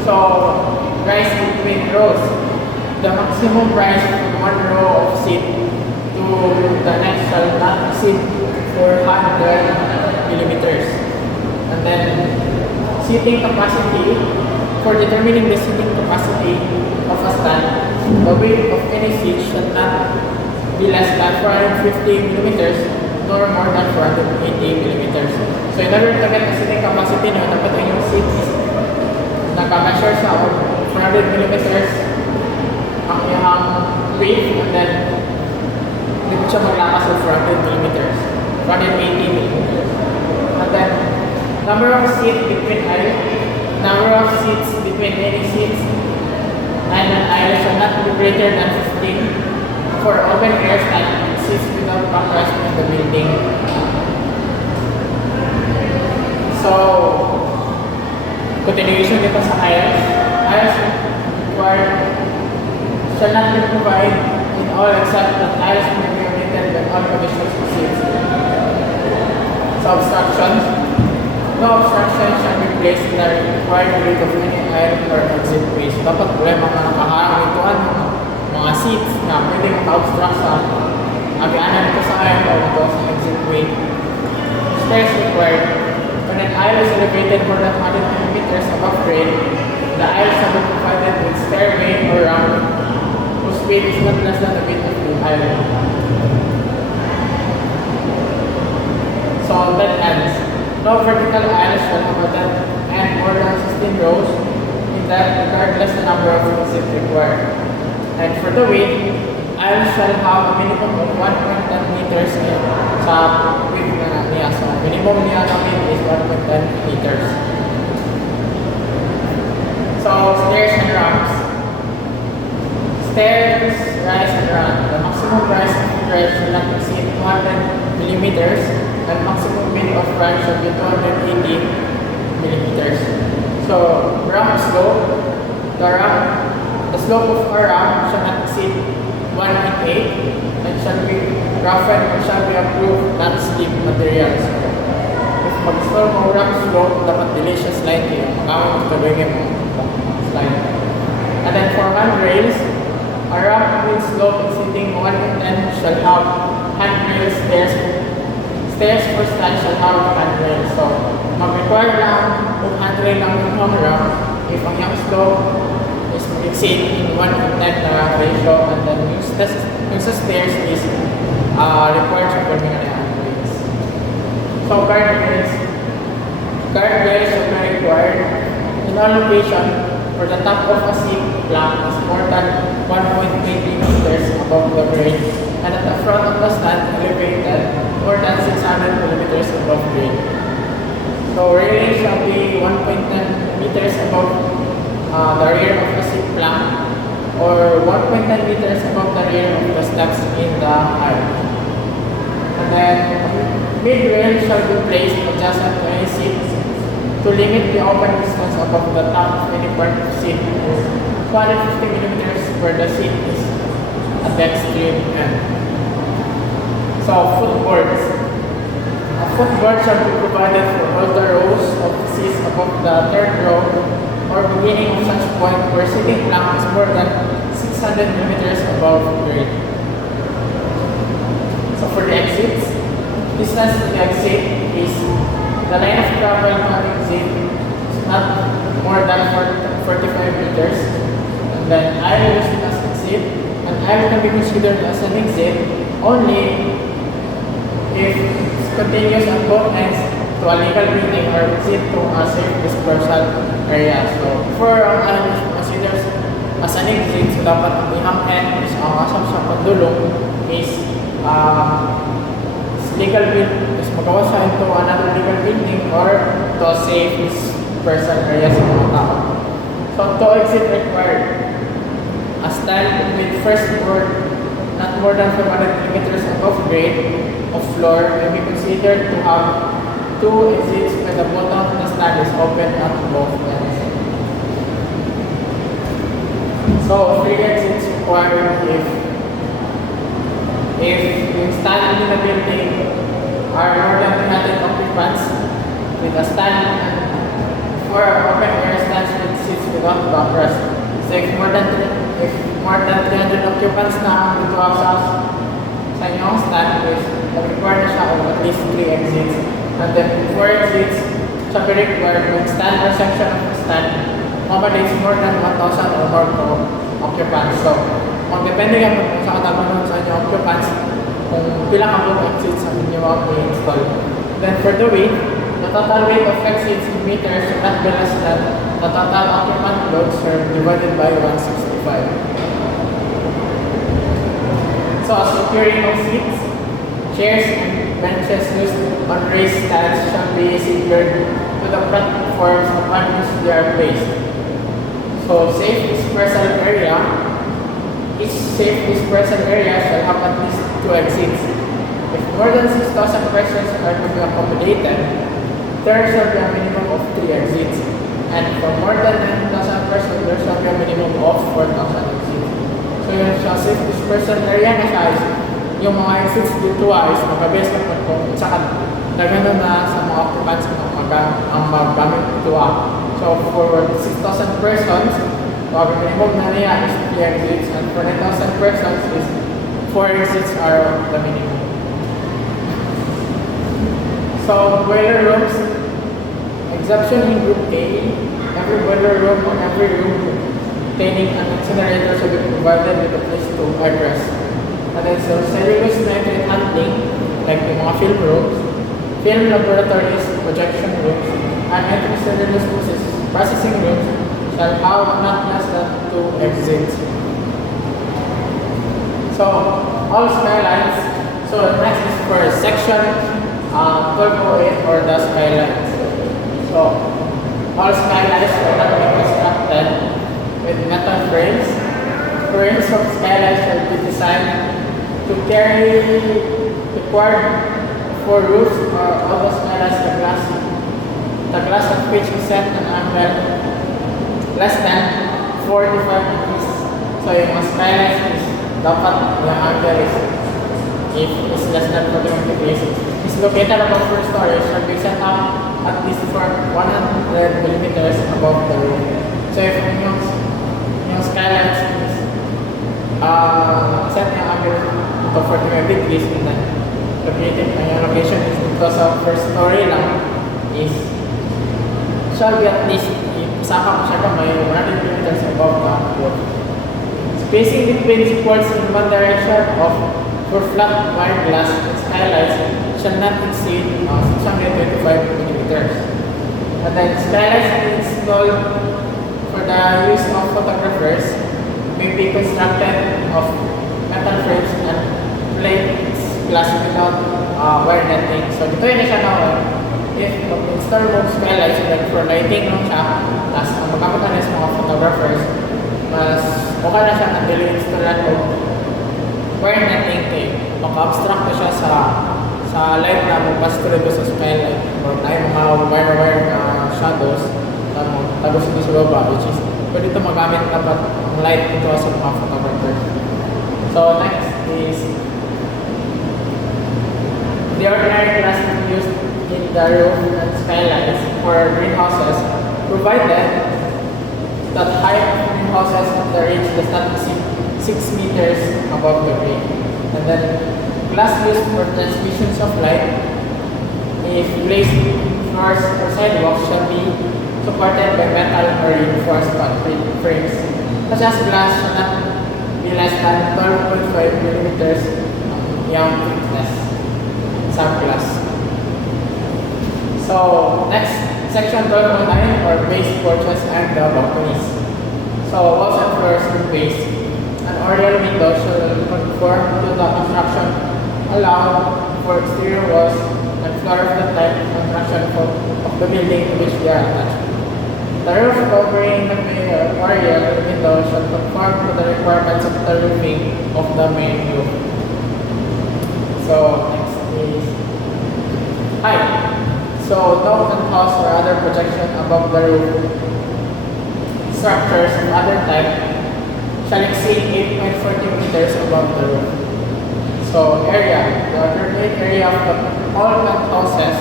So, rise between rows. The maximum rise from one row of seat to the next shall not exceed 400 millimeters. And then, seating capacity. For determining the seating capacity of a stand, the weight of any seat should not be less than 450 millimeters nor more than 480 millimeters. So in order to get the seating capacity, dapat yung seat is naka-measure sa 400 millimeters ang iyang weight, and then hindi siya maglakas sa 400 millimeters, 480 millimeters. And then number of seats between any seats and an aisle shall not be greater than 15 for open air stand seats without backrest in the building. So, continuation dito sa aisles. Aisles shall not be provided in all except that aisles may be omitted when all conditions of seats. So obstructions. No obstruction shall be placed in the required grade of any aisle or exit way. So dapat wala mga nakaharang ito mga seats na pwede maka-obstruct sa agianan ito sa aisle or ito sa exit way. Stairs required. When an aisle is elevated more than 100 millimeters above grade, the aisle shall be provided with stairway or ramp whose weight is not less than the weight of the aisle. So that ends. No vertical aisle shall have a depth and more than 16 rows in that regardless the number of exits required. And for the weight, aisle shall have a minimum of 1.10 meters sa width na niya. So minimum niya na width is 1.10 meters. So stairs and ramps. Stairs, rise and run. The maximum rise of the stairs shall not exceed 200 millimeters and maximum width of run shall be 280 millimeters. So ramp slope. The slope of a ramp shall not exceed 1.8 and shall be roughened or shall be approved not steep materials. If mag-slope mo ramp slope, dapat delay siya slightly. Makamang magkabigay mo slide. And then for handrails, a ramp with slope exceeding 1.10 shall have handrails, stairs for stand shall have handrails. So, mag-require lang kung handrail lang yung home ramp if ang yung slope is exceed in 1.10 na ratio, and then yung sa stairs is required sa forming ng handrails. So, guardrails shall be required in all location for the top of a seat plank is more than 1.20 meters above the grade, and at the front of the stand elevated more than 600 millimeters above grade. So railing shall be 1.10 meters above the rear of the seat plank, or 1.10 meters above the rear of the steps in the aisle. And then mid-rail shall be placed adjacent to any seat to limit the open distance above the top of any part of the seat is 250 millimeters where the seat is at the extreme end. So footboards. A footboard shall be provided for all the rows of the seats above the third row or beginning of such point where seating plank is more than 600 millimeters above grade. So for the exits, distance to the exit is the line of travel to an exit is not more than 45 meters. And then aisle is as exit, and aisle can be considered as an exit only if it's continuous on both ends to a legal building or exit to a safe dispersal area. So before ang aisle is considered as an exit, so dapat ang ihang end is ang asam sa pandulong is legal building, is magawa siya into another legal building or to a safe dispersal area sa mga tao. So to exit required a stand with first board not more than 500 millimeters above grade of floor may be considered to have two exits when the bottom of the stand is open at both ends. So three exits required if yung stand in the building are more than 300 occupants with a stand or open air stands with seats without backrest. So if more than 300 occupants na dito sa inyong stand is required na siya of at least 3 exits. And then 4 exits siya be required when stand or section of the stand accommodates more than 1,000 or more occupants. So magdepende yan kung sa katagalan sa inyong occupants kung pilang ang exits sa inyo i-install. Then for the weight, the total weight of exits in meters should not be less than the total occupant load served divided by 165. So securing of seats, chairs and benches used on raised stands shall be secured to the platforms upon which they are placed. So safe dispersal area. Each safe dispersal area shall have at least 2 exits. If more than 6,000 persons are to be accommodated, there shall be a minimum of 3 exits. And for more than 9,000 persons, there shall be a minimum of 4,000 exits. So yung safe dispersal area na siya is yung mga exits dito is magabes na kung Gagano na sa mga occupants ang magamit ito. So for 6,000 persons, minimum na niya is 3 exits, and for 9,000 persons is 4 exits are the minimum. So boiler rooms, exception in Group A, every boiler room or every room containing an incinerator should be provided with a place to address. And then so cellulose nitrate handling, like the mga film rooms, film laboratories, projection rooms, and cellulose processing rooms shall have not less than 2 exits. So all skylines. So next is for section 1208 or the skylines. So all skylines will not be constructed with metal frames. Frames of skylines shall be designed to carry required for roofs or all the skylines the glass of which is set an angle less than 45 degrees. So yung mga skylines is dapat yung angle is if is less than 45 degrees is located above first story should be set up at least for 100 millimeters above the roof. So if yung skylines is set yung angle to 45 degrees and then yung location is dito sa first story lang is shall be at least saka siya may 100 meters above the roof. Spacing between supports in one direction of for flat wire glass skylights shall not exceed 625 millimeters. And then skylights installed for the use of photographers may be constructed of metal frames and plates glass without wire netting. So dito yun na siya na if install mo skylights like for lighting lang siya, as magamit na sa mga photographers, mas okay na siya ang dili-installan mo wire netting tape. Maka-abstract na siya sa light na mag-pastor ito sa skylight or na yung mga wire na shadows tapos ito sa baba, which is pwede ito magamit dapat ang light ito sa mga photographers. So next is the ordinary glass used in the roof and skylights for greenhouses, provided that height of greenhouses at the range does not exceed 6 meters above the grade. And then glass used for transmissions of light, if placed in floors or sidewalks, shall be supported by metal or reinforced frames, such as glass should not be less than 12.5 millimeters young thickness. Subglass. So next, section 1209 or base porches and the balconies. So walls and floors with base. An oriel window should conform to the construction allowed for exterior walls and floor of the type construction of the building to which they are attached. The roof covering the main oriel window should conform to the requirements of the roofing of the main roof. So next is height. So no penthouse or other projection above the roof structures of other type shall exceed 8.40 meters above the roof. So area, the alternate area of all penthouses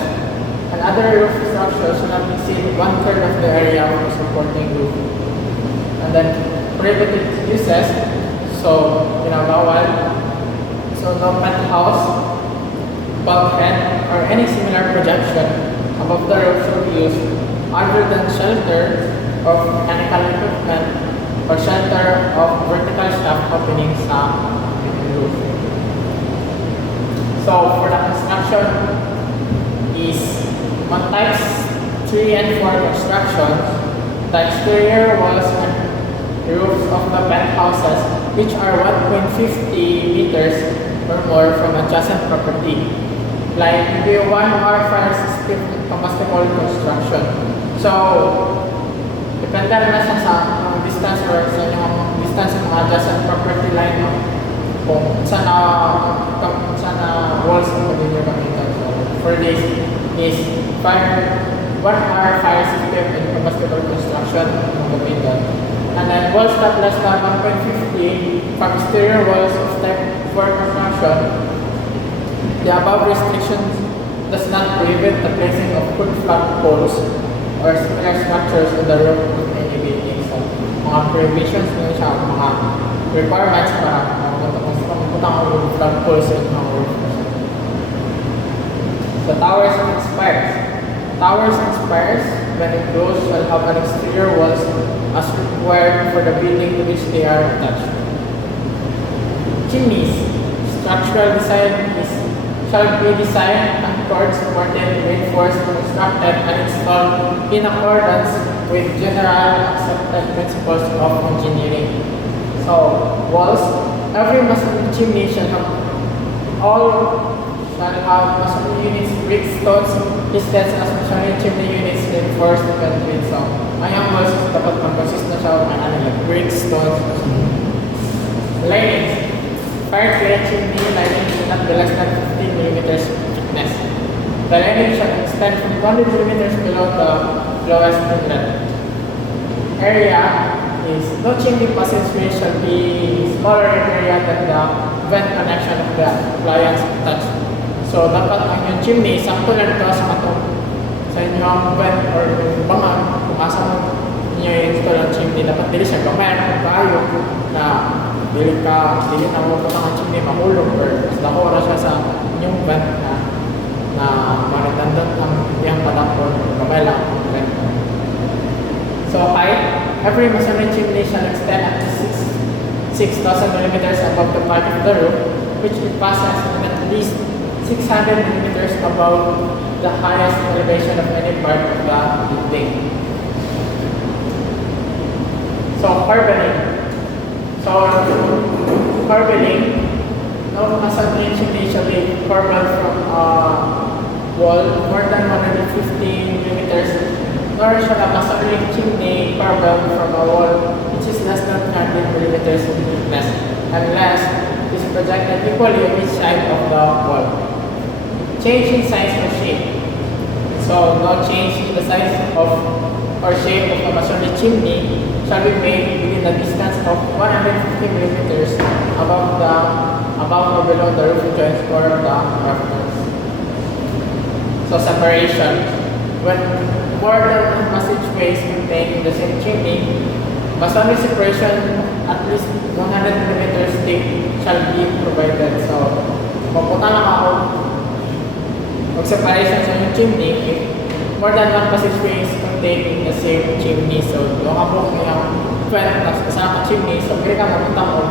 and other roof structures should not exceed 1/3 of the area of the supporting roof. And then prohibited uses, so bawal. So no penthouse, bulkhead, or any similar projection above the roof should be used other than shelter of mechanical equipment or shelter of vertical shaft opening sa roof. So for the construction is on types 3 and 4 construction, the exterior walls and roofs of the penthouses which are 1.50 meters or more from adjacent property, like the 1-hour fire system and combustible construction. So depende na siya sa distance or sa yung distance ng mga adjacent property line kung saan na walls ang pwede nyo gamitan. So for this is 1-hour fire system and combustible construction ang gamitan. And then walls that less than 1.50 from exterior walls of type 4 construction, the above restrictions does not prohibit the placing of foot flag poles or similar structures on the roof of any building. So, mga prohibitions nyo siya, mga requirements para mapunta ang foot flag poles sa mga roof. So, towers and spires. Towers and spires, when enclosed, shall have an exterior walls as required for the building to which they are attached. Chimneys. Structural design shall be designed, anchored, supported, reinforced, constructed, and installed in accordance with general accepted principles of engineering. So, walls. Every masonry chimney shall have masonry units, brick, stones, listed as masonry chimney units reinforced with concrete. So, ngayong walls dapat mag-consist na siya like brick, stones, linings. Fire clear chimney lining should not be less than 15 millimeters thickness. The lining should extend from 100 millimeters below the lowest inlet. Area is no chimney passageway shall be smaller in area than the vent connection of the appliance touch. So, dapat ang yung chimney, sakto lang ito sa inyong vent or yung bangang, kung asa mo ninyo i-install ang chimney, dapat dili siya gamay kung kaayo na dili na mo ang chimney mahulog or mas dako na siya sa inyong vent na manatandang ang iyang padak or gamay lang ang vent. So, height, every masonry chimney shall extend up to 6,000 millimeters above the part of the roof, which it passes at least 600 millimeters above the highest elevation of any part of the building. So, corbelling, no masonry chimney shall be corbelled from a wall more than 150 millimeters, nor shall a masonry chimney corbelled from a wall which is less than 100 millimeters in thickness, unless it is projected equally on each side of the wall. Change in size or shape. So, no change in the size of or shape of a masonry chimney shall be made within the distance of 150 millimeters above or below the roof joints or the rafters. So, separation. When more than one passageways contained in the same chimney, masonry separation at least 100 millimeters thick shall be provided. So, mapunta lang ako mag-separation sa yung chimney if more than one passageway is contained in the same chimney. So, doon ka po yung 12 plus kasama chimney. So, pwede ka mapunta mo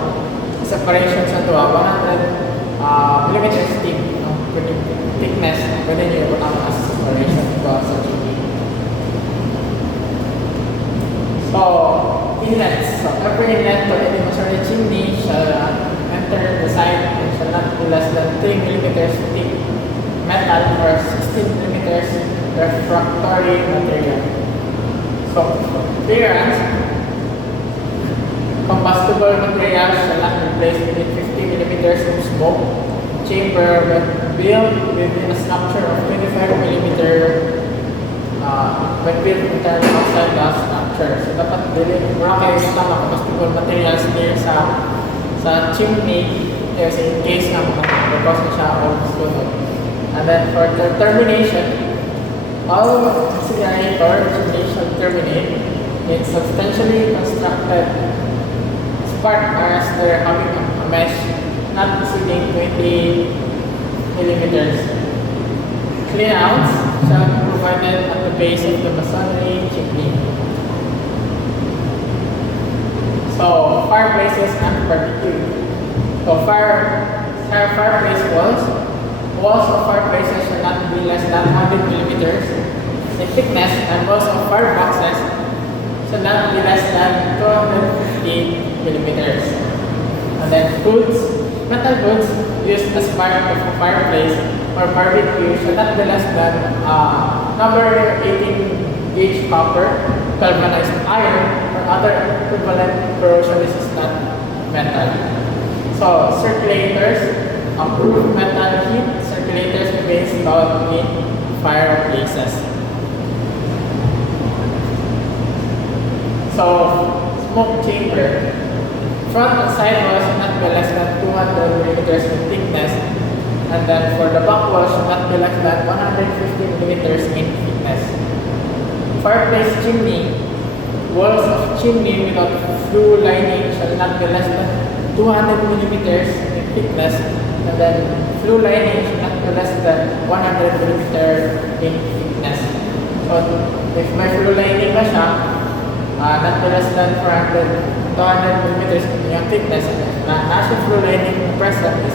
separation sa ito, 100 millimeters thick, thickness. Pwede nyo yung mapunta as separation ito sa chimney. So, inlets. So, every inlet to any masonry chimney shall enter the site and shall not be less than 3 millimeters thick metal or 16 millimeters refractory material. So, clearance, combustible material shall not be placed within 50 millimeters of smoke chamber when built within a structure of 25 millimeter when built entirely outside the structure. So, dapat mura kayo sa mga combustible materials near sa chimney kasi in case na because na siya o sunog. And then for the termination, all incinerator chimney shall terminate in substantially constructed spark as they're having a mesh not exceeding 20 millimeters. Cleanouts shall be provided at the base of the masonry chimney. So, fireplaces and barbecue. So, fireplace walls of fireplaces should not be less than 100 millimeters in thickness, and walls of fireboxes should not be less than 250 millimeters. And then metal hoods used as part of a fireplace or barbecue should not be less than number 18 gauge copper, galvanized iron, or other equivalent corrosion-resistant metal. So, circulators, approved metal heat circulators will be installed in fireplaces. So, smoke chamber. Front and side walls should not be less than 200 millimeters in thickness, And then for the back wall should not be less than 150 millimeters in thickness. Fireplace chimney. Walls of chimney without flue lining shall not be less than 200 millimeters in thickness, and then flue lining should not be less than 100 millimeters in thickness. So if may flue lining na siya, not be less than 200 millimeters in thickness, na nasa flue lining present is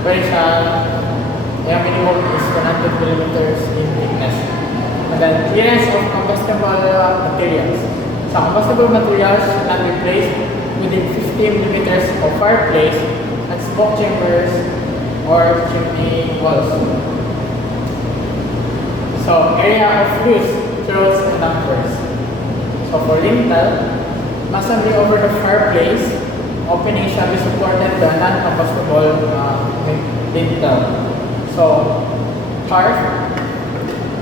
pwede siya, yung minimum is 100 millimeters in thickness. And then clearance of combustible materials. So combustible materials should not be placed within 50 millimeters of fireplace and smoke chambers or chimney walls. So area of use, throws and dampers. So for lintel, must not be over the fireplace. Opening shall be supported by non-combustible lintel. So hearth.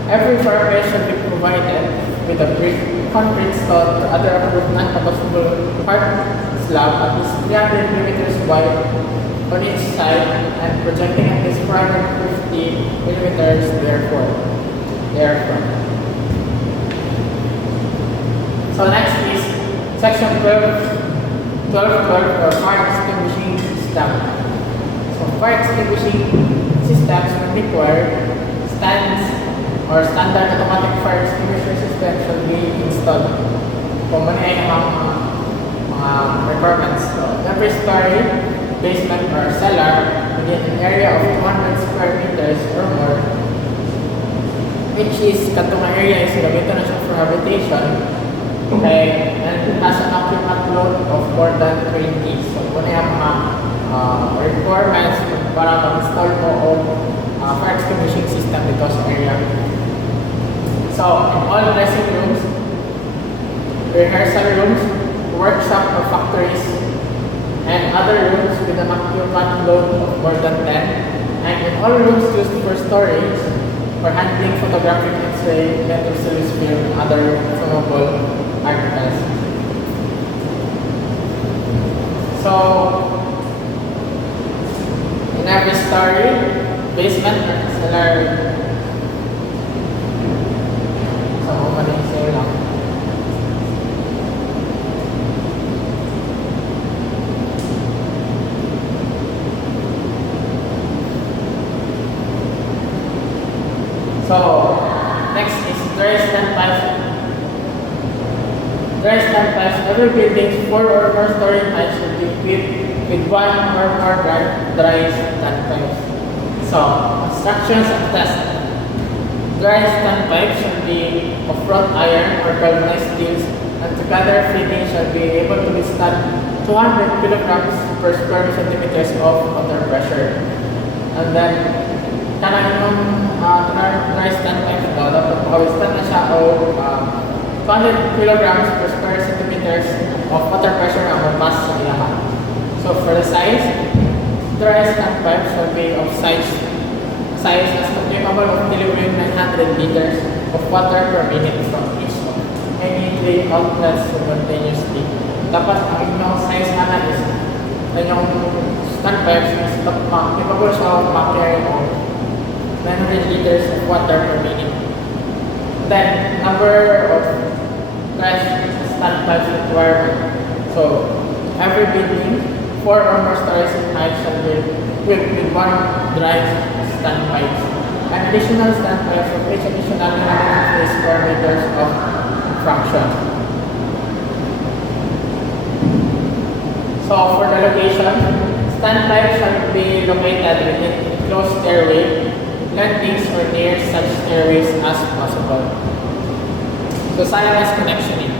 Every fireplace should be provided with a brick concrete stud or other approved non-combustible hearth slab at least 300 millimeters wide on each side and projecting at least 450 millimeters therefrom. So next is section 12 or fire extinguishing system. So fire extinguishing systems require stands or standard automatic fire extinguisher system should be installed. Kung muna ay mga requirements. So, every story, basement or cellar within an area of 200 square meters or more, which is katong area is gamitin na siya for habitation, okay, and it has an occupant load of more than 20. So, muna yung mga requirements para mag-install mo o fire extinguishing system dito sa area. So, in all dressing rooms, rehearsal rooms, workshop or factories, and other rooms with an occupant load of more than 10, and in all rooms used for storage, for handling photographic X-ray, metal film, and other flammable articles. So, in every story, basement or cellar, so next is dry standpipes. Dry standpipes. Every building 4 or more story height should be equipped with 1 or more dry standpipes. So instructions and test. Dry standpipes should be of wrought iron or galvanized steels, and together fitting shall be able to withstand 200 kilograms per square centimeters of water pressure. And then kanang yung dry standpipe daw dapat maka-withstand na siya o 200 kilograms per square centimeters of water pressure na mapas sa ilaha. So for the size, dry standpipe shall be of size as capable of delivering 900 liters of water per minute from each of any 3 outlets simultaneously. Dapat ang inyong size na is yung standpipes is capable siya of carry 900 liters of water per minute. Then, number of dry standpipes requirement. So, every building, 4 or more stories in height shall be equipped with 1 dry standpipes. And additional standpipes of each additional 150 square meters of fraction. So, for the location, standpipes shall be located within closed stairway, landings or near such stairways as possible. So siamese connectioning.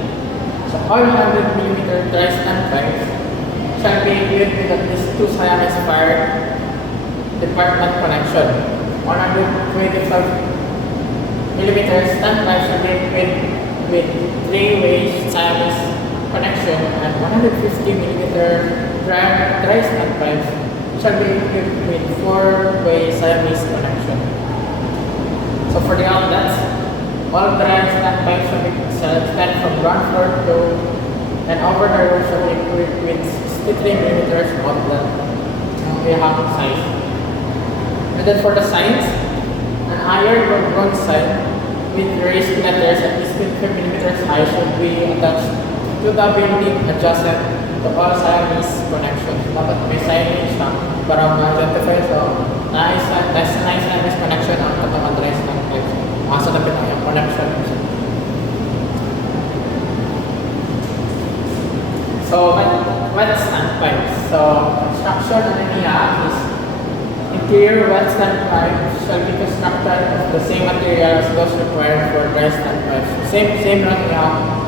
So all 100 mm dry standpipes shall be equipped with at least 2 Siamese fire department connection. 125 mm standpipe shall be equipped with 3-way Siamese connection, and 150 mm dry standpipes shall be equipped with 4-way Siamese connection. So for the outlets, all dry standpipes shall extend from ground floor to and over the roof shall be equipped with 63 mm outlet. We have size. And then for the signs, an iron or bronze sign with raised letters at least 25 millimeters high should be attached to the building adjacent to all Siamese connections. Dapat may signage na para ma-identify. So, nice Siamese connection ang katamadress ng pipes. Sa tabi na yung connection. So, wet stand pipes. So, construction niya is interior wet stand pipes shall be constructed of the same material as those required for dry stand pipes. Same lang yung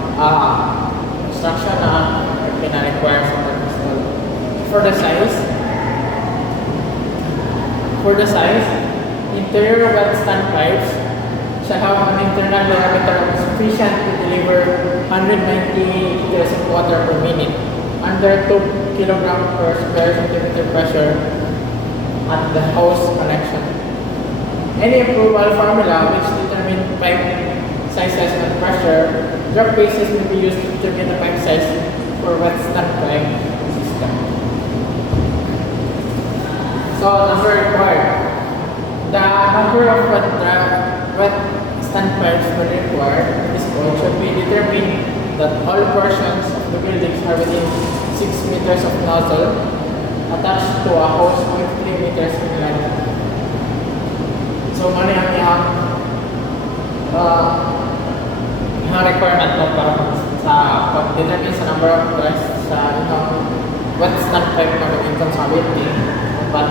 construction na pina-require sa pag-install. For the size, interior wet stand pipes shall have an internal diameter sufficient to deliver 190 liters of water per minute under 2 kg per square centimeter pressure at the hose connection. Any approval formula which determine pipe sizes and pressure, drop bases will be used to determine the pipe size for wet stand pipe system. So, number required. The number of wet stand pipes will required in this code should be determined that all portions of the buildings are within 6 meters of nozzle attached to a hose with 3 meters in length. So, ano yung requirement mo para sa pag-determine sa number of dress sa wet stand pipe na gawin kong sa building, but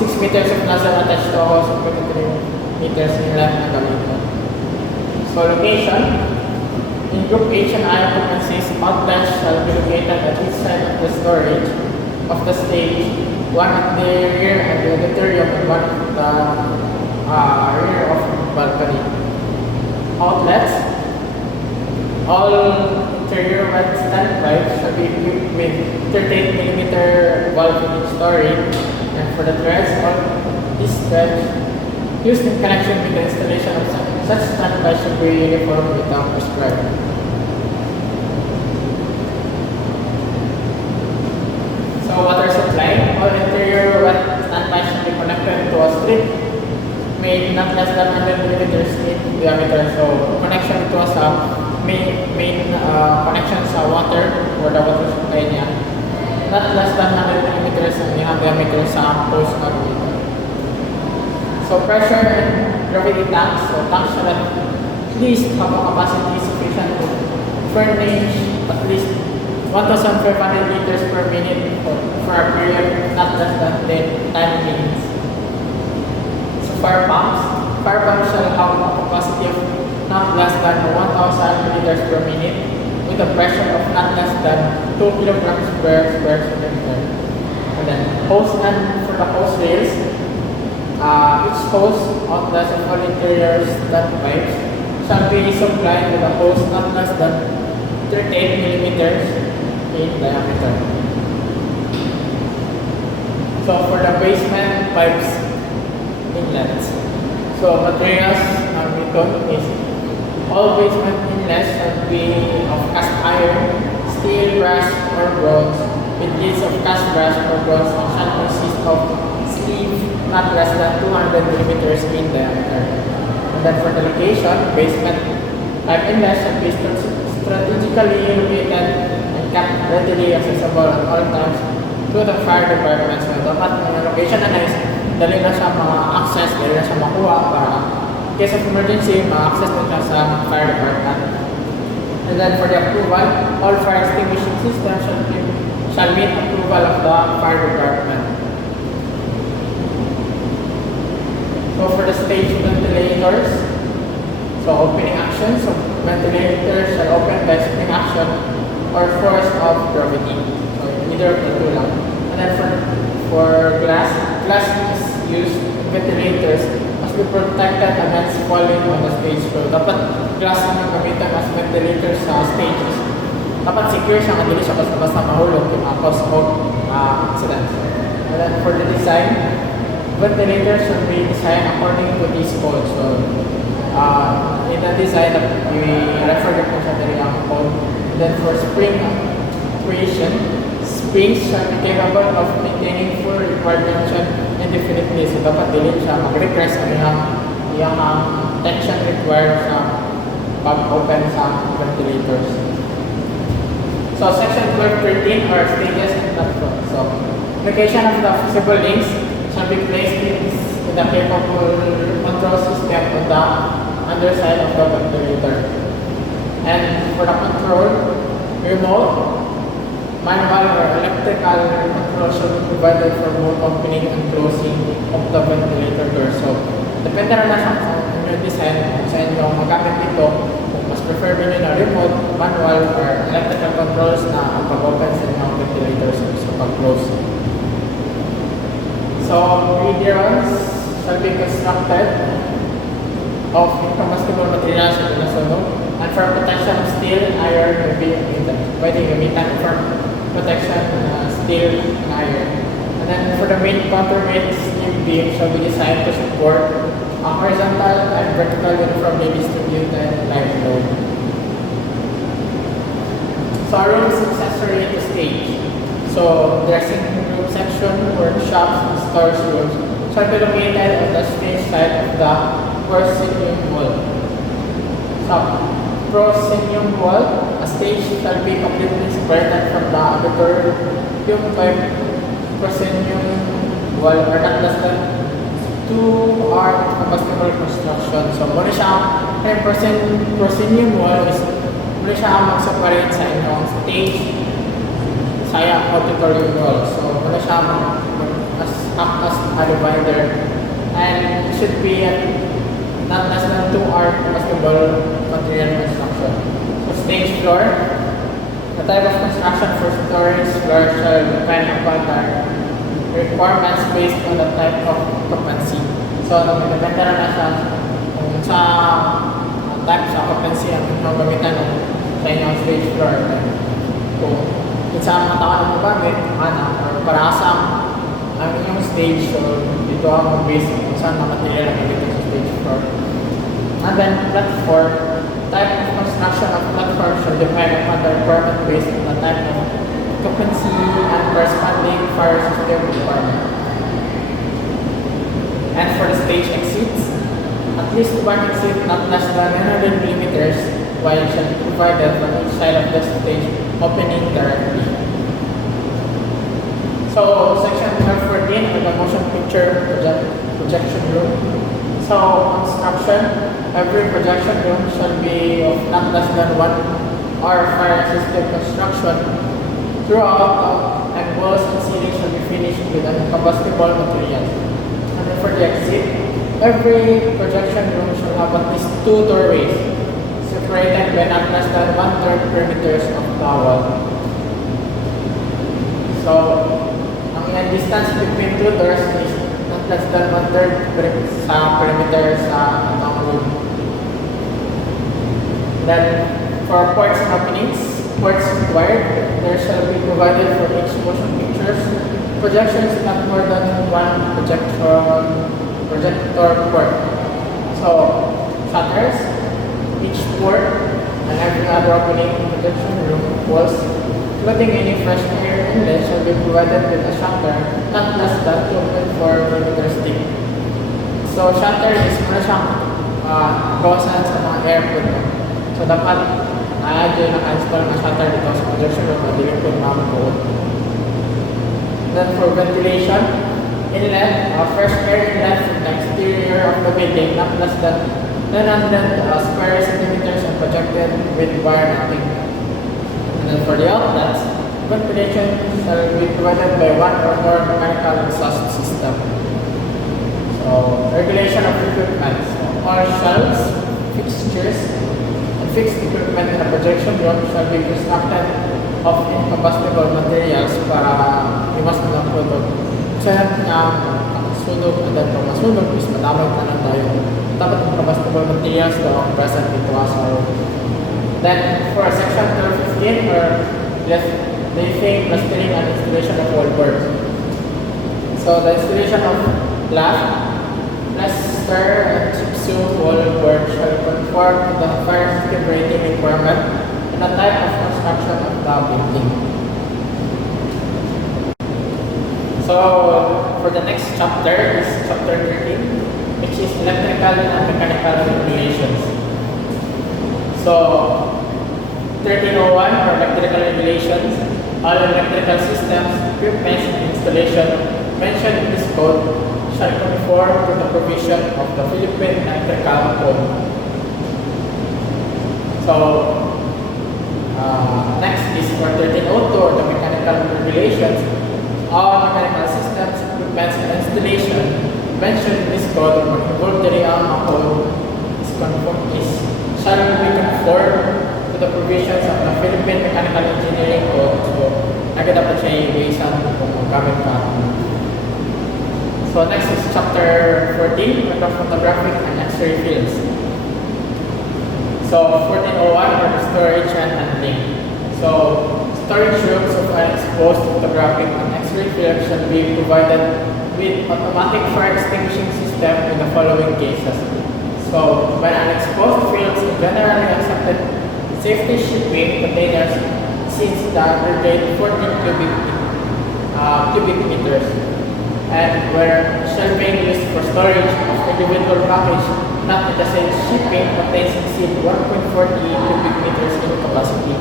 6 meters of nozzle attached to a hose with 3 meters in length na gawin ko. So, location. In Group H and I occupancies, outlets shall be located at each side of the storage of the stage, one at the rear of the auditorium and one at the rear of the balcony. Outlets. All interior wet stand pipes shall be equipped with 38 mm valve in each story, and for the threads, all these threads used in connection with the installation of such stand pipes should be uniform without prescribed. So, water supply. All interior wet stand pipes should be connected to a strip made not less than 100 mm in diameter. So, connection to a main connection sa water or the water supply niya. Not less than 100 mm ang diameter sa hose na gawin. So, pressure and gravity tanks. So, tanks should at least have a capacity sufficient to furnish at least 1,500 liters per minute for a period not less than 10 minutes. So, fire pumps shall have a capacity of not less than 1,000 liters per minute with a pressure of not less than 2 kilograms per square centimeter. And then, hose and for the hose rails, each hose outlets of all interior stand pipes shall be supplied with a hose not less than 38 millimeters in diameter. So for the basement pipes inlets, so materials nito is all basement inlets should be of cast iron, steel, brass, or bronze with leads of cast brass or bronze and shall consist of sleeve not less than 200 millimeters in diameter. And then for the location, basement pipe inlet should be strategically located and kept readily accessible at all times to the fire department. So dapat yung location na nice, dali na siya ma-access, dali na siya makuha para in case of emergency, ma-access mo siya sa fire department. And then for the approval, all fire extinguishing systems shall meet approval of the fire department. So for the stage ventilators, so opening action, so ventilators shall open by spring action or force of gravity. So either of the two lang. And then for glass is used, ventilators must be protected against falling on the stage. So dapat glass ang gamitan as ventilators sa stages. Dapat secure siya, hindi siya basta mahulog yung cause of accident. And then for the design, ventilators should be designed according to this code. So, in the design, we refer to the code. And then for spring creation, springs shall be capable of maintaining full required tension indefinitely. So dapat dili siya mag-repress ang iyang tension required sa pag-open sa ventilators. So section 12.13 are stages and platform. So location of the fusible links shall be placed in the capable control system on the underside of the ventilator. And for the control, remote, manual or electrical control should be provided for both opening and closing of the ventilator door. So, depende na sa yung design kung saan yung magamit dito, kung mas prefer nyo na remote, manual, or electrical controls na ang pag-open sa inyong ventilators so pag-close. So, radials shall be constructed of incombustible materials in the sunog, and for protection of steel, iron will be pwede gamitan for protection steel and iron. And then for the main counterweight, steel beam shall be designed to support a horizontal and vertical uniformly distributed live load. So rooms accessory to stage. So dressing room section, workshops, and storage rooms shall be located on the stage side of the proscenium wall. So proscenium wall, a stage shall be completely separated from the auditorium by proscenium wall or not less than 2 arc combustible construction. So muna siya, proscenium wall is muna siya mag-separate sa inyong stage sa auditorium wall. So muna siya act as a divider, and it should be not less than 2 arc combustible material construction. So stage floor, the type of construction for storage floor shall depend upon the requirements based on the type of occupancy. So depende na siya kung sa type sa occupancy ang inyong gamitan sa inyong stage floor. Kung saan matawan mo gamit, or para sa ang inyong stage, so dito ang base kung saan na material ang gamitin sa stage floor. And then platform, type of construction of platform shall depend upon the requirement based on the type of occupancy and corresponding fire system requirement. And for the stage exits, at least one exit not less than 900 millimeters wide shall be provided on each side of the stage opening directly. So section 12.14 are the motion picture projection room. So construction, every projection room shall be of not less than 1 hour fire system construction throughout, and walls and ceiling shall be finished with uncombustible materials. And then for the exit, every projection room shall have at least 2 doorways separated by not less than 1/3 perimeters of the wall. So ang distance between 2 doors is not less than 1/3 sa perimeter sa atong room. Then for ports and openings, ports required, there shall be provided for each motion pictures projections not more than 1 projector port. So shutters, each port, and every other opening in projection room walls, including any fresh air inlet, shall be provided with a shutter not less than 2.4 millimeters thick. So shutter is muna siyang gawasan sa mga airport. So dapat naka-install na shutter dito sa projection room at dili po mamabuot. Then for ventilation, inlet, fresh air inlet from the exterior of the building not less than 900 square centimeters and projected with wire netting. And then for the outlets, ventilation shall be provided by 1 or more mechanical exhaust system. So regulation of equipment. So all shelves, fixtures, and fixed equipment in the projection room shall be constructed of incombustible materials para iwas na ng product. Kasi sunog, and then kung masunog is madamay na lang tayo. Dapat incombustible materials daw ang present dito sa room. Then for section 12.15 or leafing, plastering, and installation of wallboard. So the installation of plaster and gypsum wallboard shall conform to the fire system rating requirement and the type of construction of the building. So So for the next chapter is chapter 13, which is electrical and mechanical regulations. So 1301 or electrical regulations, all electrical systems, equipment, and installation mentioned in this code shall conform to the provision of the Philippine Electrical Code. So next is for 1302 or the mechanical regulations, all mechanical systems, equipment, and installation mentioned in this code or involved in the code shall be conformed to the provisions of the Philippine Mechanical Engineering Code. So, agad dapat siya i-basean kung gamit ka. So, next is chapter 14, the photographic and X-ray fields. So, 1401 are the storage and handling. So, storage rooms of unexposed photographic and X-ray fields shall be provided with automatic fire extinguishing system in the following cases. So, when unexposed fields are generally accepted safety shipping containers since the aggregate 14 cubic meters, and where shelving used for storage of individual package not in the same shipping contains exceed 1.40 cubic meters in capacity,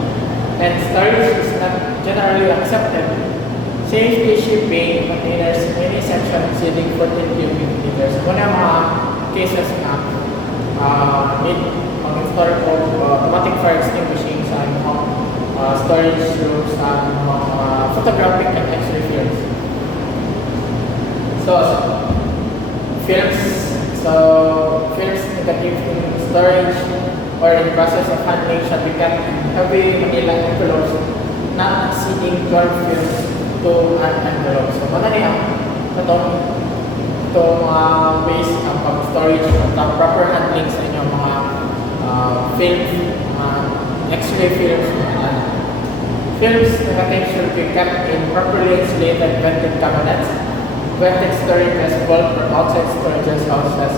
and storage is not generally accepted safety shipping containers in any section exceeding 14 cubic meters. Muna mga cases na need mag-install po automatic fire extinguishing sa mga storage rooms sa mga photographic and X-ray fields. So, films negative in storage or in the process of handling shall be kept in heavy Manila envelopes not exceeding 12 films to an envelope. So, ano niya itong ways ng pag-storage at proper handling sa inyong mga film, X-ray films, films negative should be kept in properly insulated vented cabinets, vented storages, bulk or outside storages houses.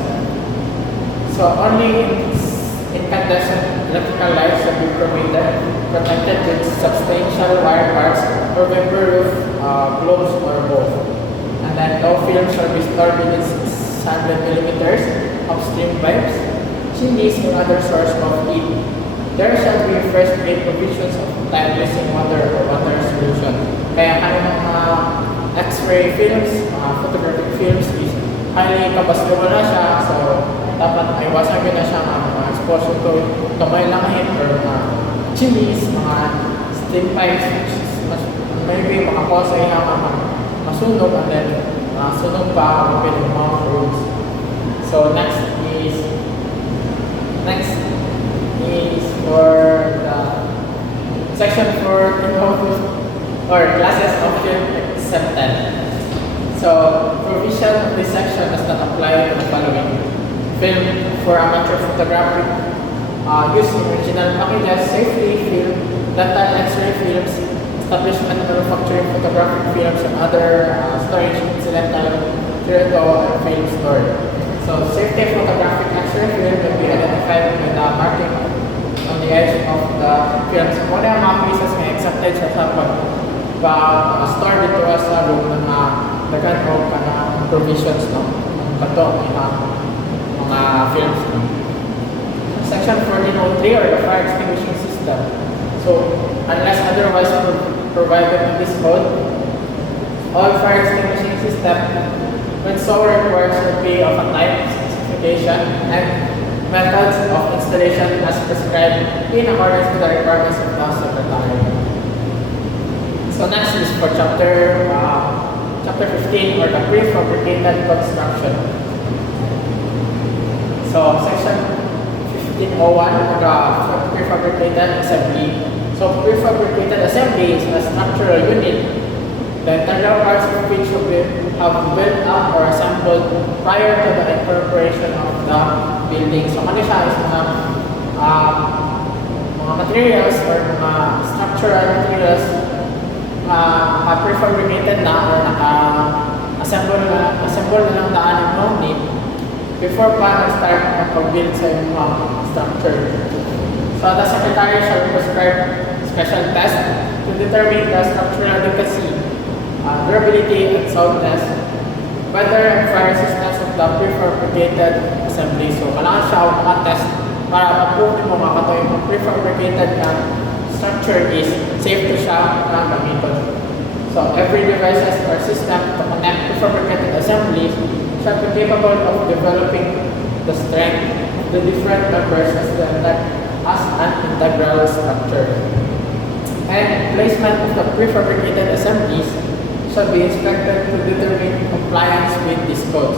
So only incandescent electrical lights should be permitted, protected with substantial wire parts or vapor-proof globes or both. And then no film shall be stored within 600 millimeters of stream pipes, chimneys, or other source of heat. There shall be first made provisions of time-using water or water solution. Kaya kami mga X-ray films, photographic films is highly combustible na siya, so dapat iwasan nyo na siya mga exposure to kamay langit or mga chimneys, mga steam pipes, which is maybe makakuha sa iya masunog and then sunog pa open yung mga rooms. So next is for the section for or classes of film accepted. So provision of this section does not apply to the following: film for amateur photography, use in original packages, safety film, dental X-ray films, establishment of manufacturing photographic films, and other storage, incidental, and film storage. So safety photographic X-ray film will be identified with the marking on the edge of the film. So kung ano yung mga pieces may accepted sa pag-store dito sa room ng dagan o provisions, no? Kato mga films. No? Section 1403 or the fire extinguishing system. So unless otherwise provided in this code, all fire extinguishing system when so required should be of a type, specification, and methods of installation as prescribed in accordance with the requirements of the Secretary. So next is for chapter 15 or the prefabricated construction. So section 1501 the prefabricated assembly. So prefabricated assembly is a structural unit the internal parts of which have built up or assembled prior to the incorporation of the building. So ano siya is mga materials or mga structural materials prefabricated na or naka-assemble na lang daan ng grounding before pa start ang pag-build sa mga structure. So the Secretary shall prescribe special tests to determine the structural adequacy durability and soundness, whether and fire resistance of the prefabricated assembly. So, kailangan siya makatest para ma-prove mo mga katoy yung prefabricated na structure is safe to siya na gamiton. So, every devices or system to connect prefabricated assemblies shall be capable of developing the strength of the different members as an integral structure. And placement of the prefabricated assemblies shall be inspected to determine compliance with this code.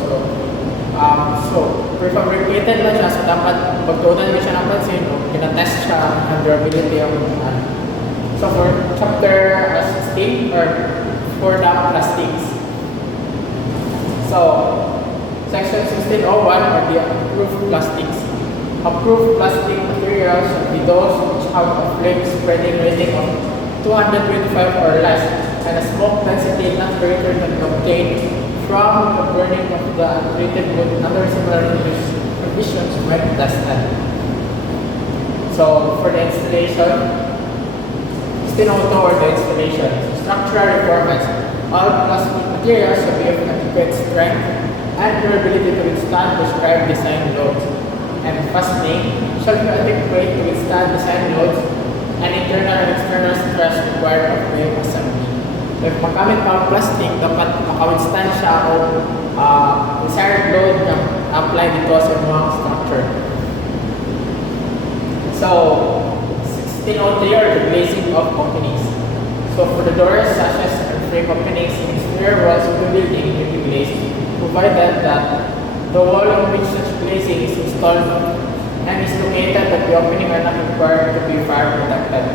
So prefabricated lang siya, so dapat pagtuunan mo siya ng pansin o kinatest siya ang durability of the. So for chapter 16 or for the plastics. So section 1601 are the approved plastics. Approved plastic materials should be those which have a flame spreading rating of 225 or less and a smoke density not greater than obtained from the burning of the untreated wood and other similar conditions when tested. So for the installation, 1602 or the installation. Structural requirements. All plastic materials should be of adequate strength and durability to withstand prescribed design loads. And fastening shall be adequate to withstand design loads and internal and external stress required of the assembly. So if magamit pa ang plastic, dapat maka-withstand siya o desired load na apply dito sa mga structure. So, 1603 are the glazing of openings. So for the doors, sashes, and frame openings in exterior walls of the building may be glazed, provided that the wall on which such glazing is installed and is located at the opening are not required to be fire protected.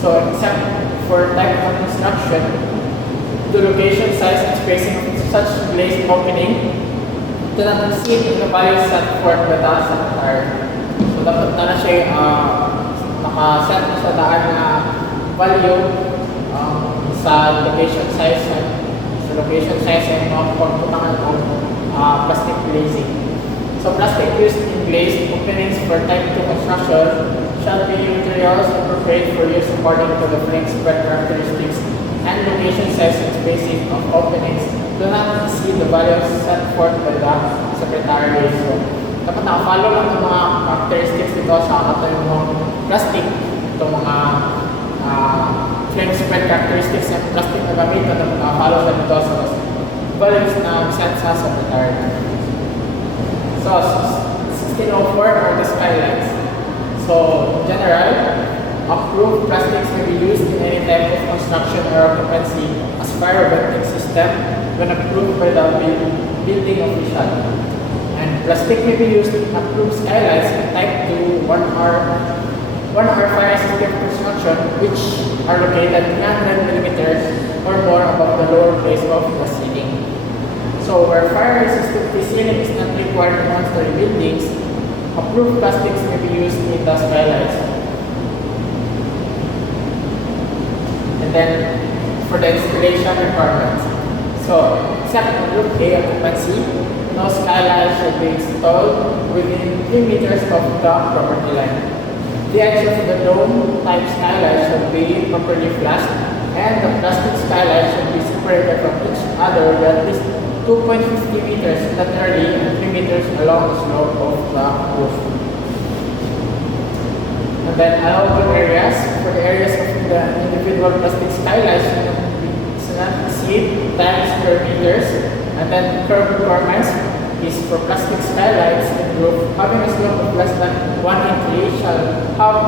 So except for type of construction, the location, size, and spacing of such glazed opening do not exceed the values set forth by the secretary. So dapat na siya naka-set na sa daan na value sa location size ay mga pagputangan ng plastic glazing. So plastic used in glazed openings for type 2 construction shall be materials appropriate for use according to the frame spread characteristics and location size and spacing of openings do not exceed the values set forth by the secretary. So dapat naka-follow lang ng mga characteristics dito sa ato yung mga plastic, itong mga frame spread characteristics ng plastic na gamit na dapat naka-follow siya dito sa values na set sa secretary. So, 1604 are the skylights. So, in general, approved plastics may be used in any type of construction or occupancy as fire venting system when approved by the building official. And plastic may be used in approved skylights in type 2 1-hour fire system construction which are located 300 millimeters or more above the lower place of the ceiling. So where fire-resistant ceiling is not required in one-story buildings, approved plastics may be used in the skylights. And then for the installation requirements. So except in Group A occupancy, no skylights should be installed within 3 meters of the property line. The edge of the dome type skylight should be properly flashed and the plastic skylight should be separated from each other with at least 2.50 meters laterally and 3 meters along the slope of the roof. And then allowable areas. For the areas of the individual plastic skylights should not exceed 10 square meters. And then curb requirements is for plastic skylights and roof having a slope of less than 1 inch shall have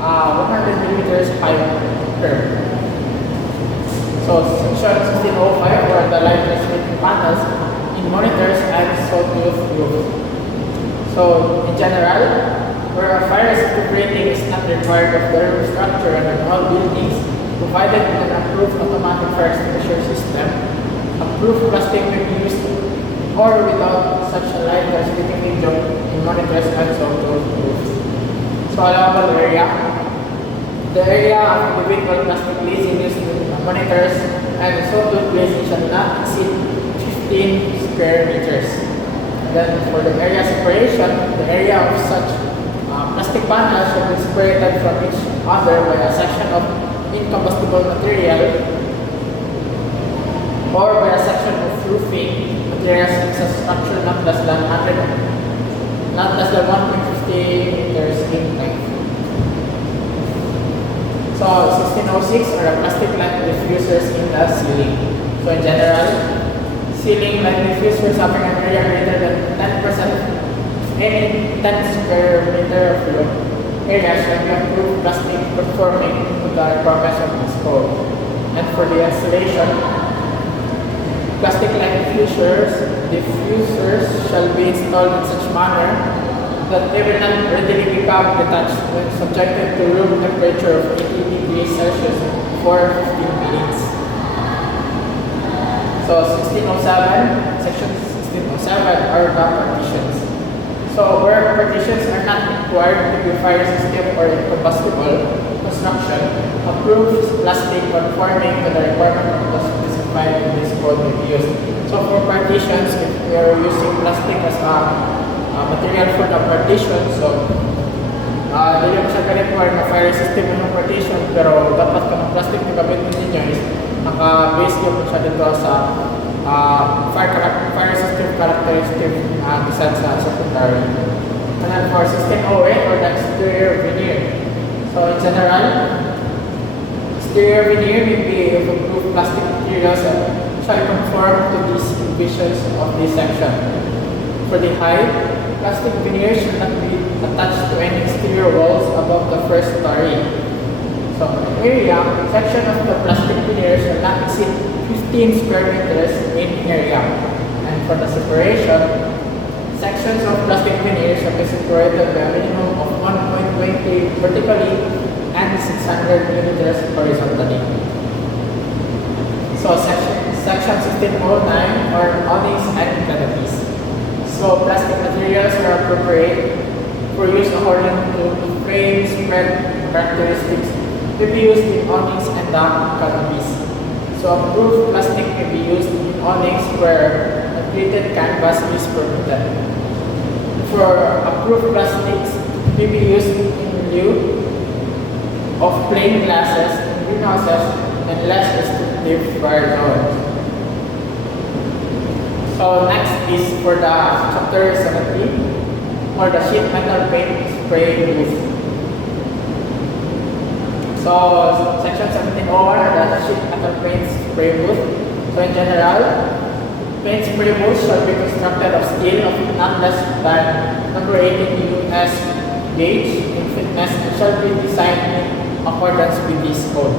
100 millimeters high curb. So section 1605 were the light restricting panels in monitors and sawtooth roof. So in general, where a fire resistive rating is not required of the roof structure and in all buildings, provided with an approved automatic fire extinguisher system, approved plastic may be used or without such a light restricting medium in monitors and sawtooth roofs. So allowable area. The area of individual plastic glazing used in monitors and sawtooth glazing shall not exceed 15 square meters. And then for the area separation, the area of such plastic panels should be separated from each other by a section of incombustible material or by a section of roofing materials with a structure not less than 150 meters in length. So 1606 are plastic light diffusers in the ceiling. So in general, ceiling light diffusers having an area greater than 10% any 10 square meter of room area shall be approved plastic conforming to the requirements of this code. And for the installation, plastic light diffusers shall be installed in such manner that they will not readily become detached when subjected to room temperature of 80 degrees Celsius for 15 minutes. So 1607, section 1607 are the partitions. So where partitions are not required to be fire resistant or incombustible construction, approved plastic conforming to the requirement of the specified in this code will be used. So for partitions, if we are using plastic as a material for the partition, so hindi mo siya ka-require na fire resistant ng partition, pero dapat ka ng plastic na gamitin ninyo is naka-base nyo siya dito sa fire resistant characteristic design sa secondary. And then for 1608 or the exterior veneer. So in general, exterior veneer may be of approved plastic materials and shall conform to these provisions of this section. For the height, plastic veneer should not be attached to any exterior walls above the first story. So area, section of the plastic veneer shall not exceed 15 square meters in area. And for the separation, sections of plastic veneer shall be separated by a minimum of 1.20 vertically and 600 millimeters horizontally. So section 1609 are awnings and canopies. So plastic materials are appropriate for use according to frame spread characteristics to be used in awnings and the canopies. So approved plastic may be used in awnings where a treated canvas is permitted. For approved plastics may be used in lieu of plain glasses in greenhouses and less restrictive fire zones. So next is for the chapter 17 or the sheet metal paint spray booth. So section 1701 are the sheet metal paint spray booth. So in general, paint spray booths shall be constructed of steel of not less than number 18 US gauge in thickness and shall be designed in accordance with this code.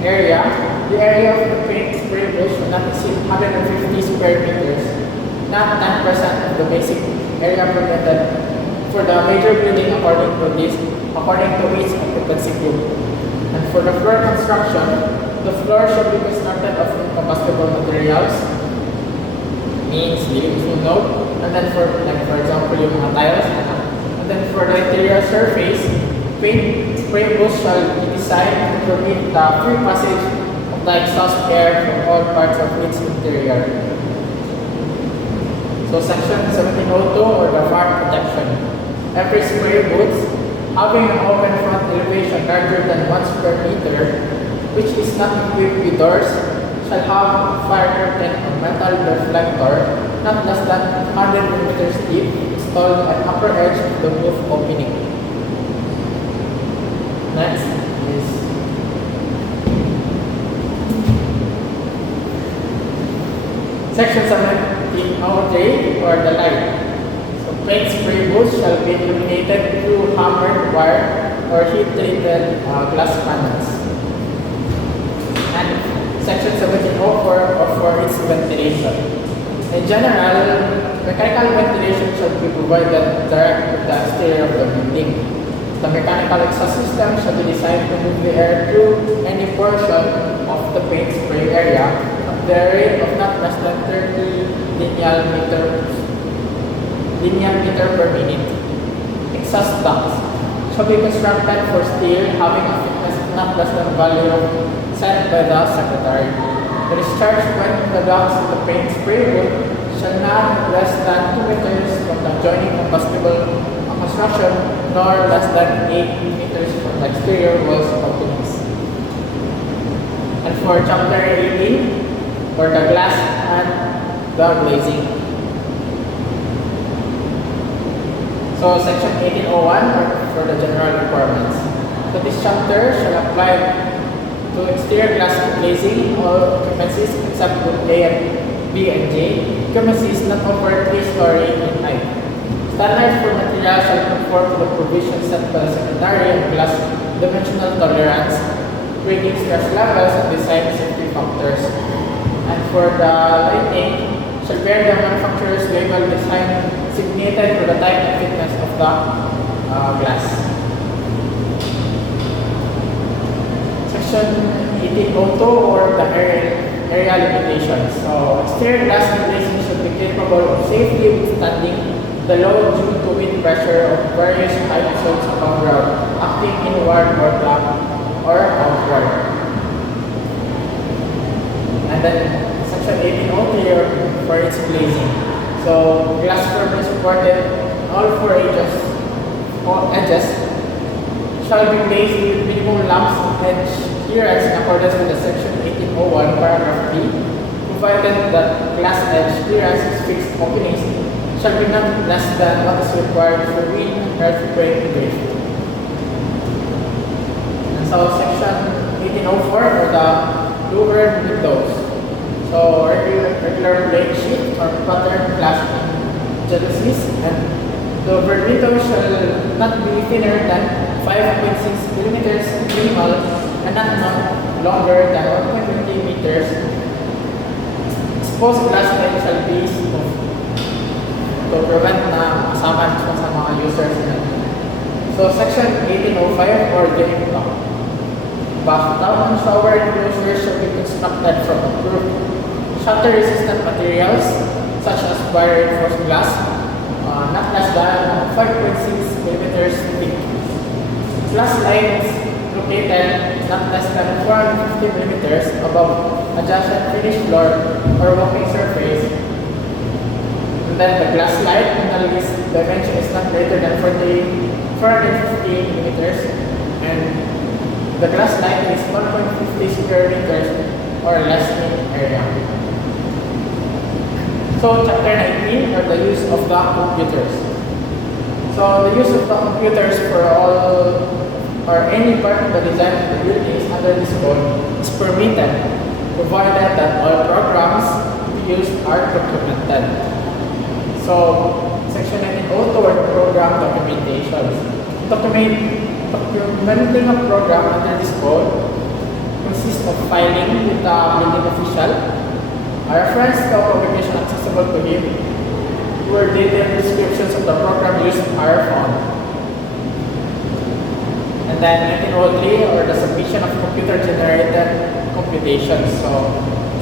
Area, the area of the paint spray booth should not exceed 150 square meters, not 10% of the basic area permitted for the major building according to its occupancy group. And for the floor construction, the floor should be constructed of incombustible materials, means leaves will note, and then for example yung mga tiles, and then for the interior surface, paint spray booths shall be designed to permit the free passage of the exhaust air from all parts of its interior. So section 1702 or the fire protection. Every spray booth having an open front elevation larger than 1 square meter, which is not equipped with doors, shall have a fire curtain or metal reflector not less than 100 millimeters deep installed at upper edge of the roof opening. Next is section 1703 or the light. So paint spray booths shall be illuminated through hammered wire or heat-treated glass panels. And section 1704 for its ventilation. In general, mechanical ventilation shall be provided direct to the exterior of the building. The mechanical exhaust system shall be designed to move the air through any portion of the paint spray area at the rate of not less than 30 linear meter per minute. Exhaust ducts shall be constructed for steel having a thickness of not less than the value set by the Secretary. The discharge point of the ducts of the paint spray booth shall not less than 2 meters from the adjoining combustible construction, nor less than 8 meters from the exterior walls openings. And for chapter 18, for the glass and the glazing. So section 1801 for the general requirements. So this chapter shall apply to exterior glass glazing all occupancies except group A and B and J, occupancies not over 3 story in height. Standards for material shall conform to the provisions set by the secondary and glass dimensional tolerance, grading stress levels, and design safety factors. And for the lighting, shall bear the manufacturer's label design designated for the type and thickness of the glass. Section 1802 or the area limitations. So exterior glass glazing should be capable of safely withstanding the load due to wind pressure of various height zones above ground, acting inward or back or outward. And then section 1803 for its glazing. So glass firmly supported all four edges shall be glazed with minimum lumps edge clearance in accordance with the section 1801 paragraph 3, provided that glass edge clearance is fixed openings shall be not less than what is required for wind and earthquake drift. And so section 1804 for the louvered windows. So regular plate sheet or pattern glass jalousies and the louvered windows shall not be thinner than 5.6 millimeters minimal and not longer than 1.20 meters. Exposed glass line shall be smooth to prevent na masaman sa mga users. So section 1805 or the bathtub and shower enclosures shall be constructed from approved shatter-resistant materials such as wire-reinforced glass, not less than 5.6 millimeters thick. Glass lines located not less than 450 millimeters above adjacent finished floor or walking surface. And then the glass light in the least dimension is not greater than 450 millimeters, and the glass light is 1.50 square meters or less in area. So chapter 19 are the use of the computers. So the use of the computers for all or any part of the design of the building is under this code is permitted, provided that all programs to be used are documented. So section 1902 are program documentations. Documenting a program under this code consists of filing with the building official, a reference to a publication accessible to him, where detailed descriptions of the program used are found. And then 1903 or the submission of computer-generated computations. So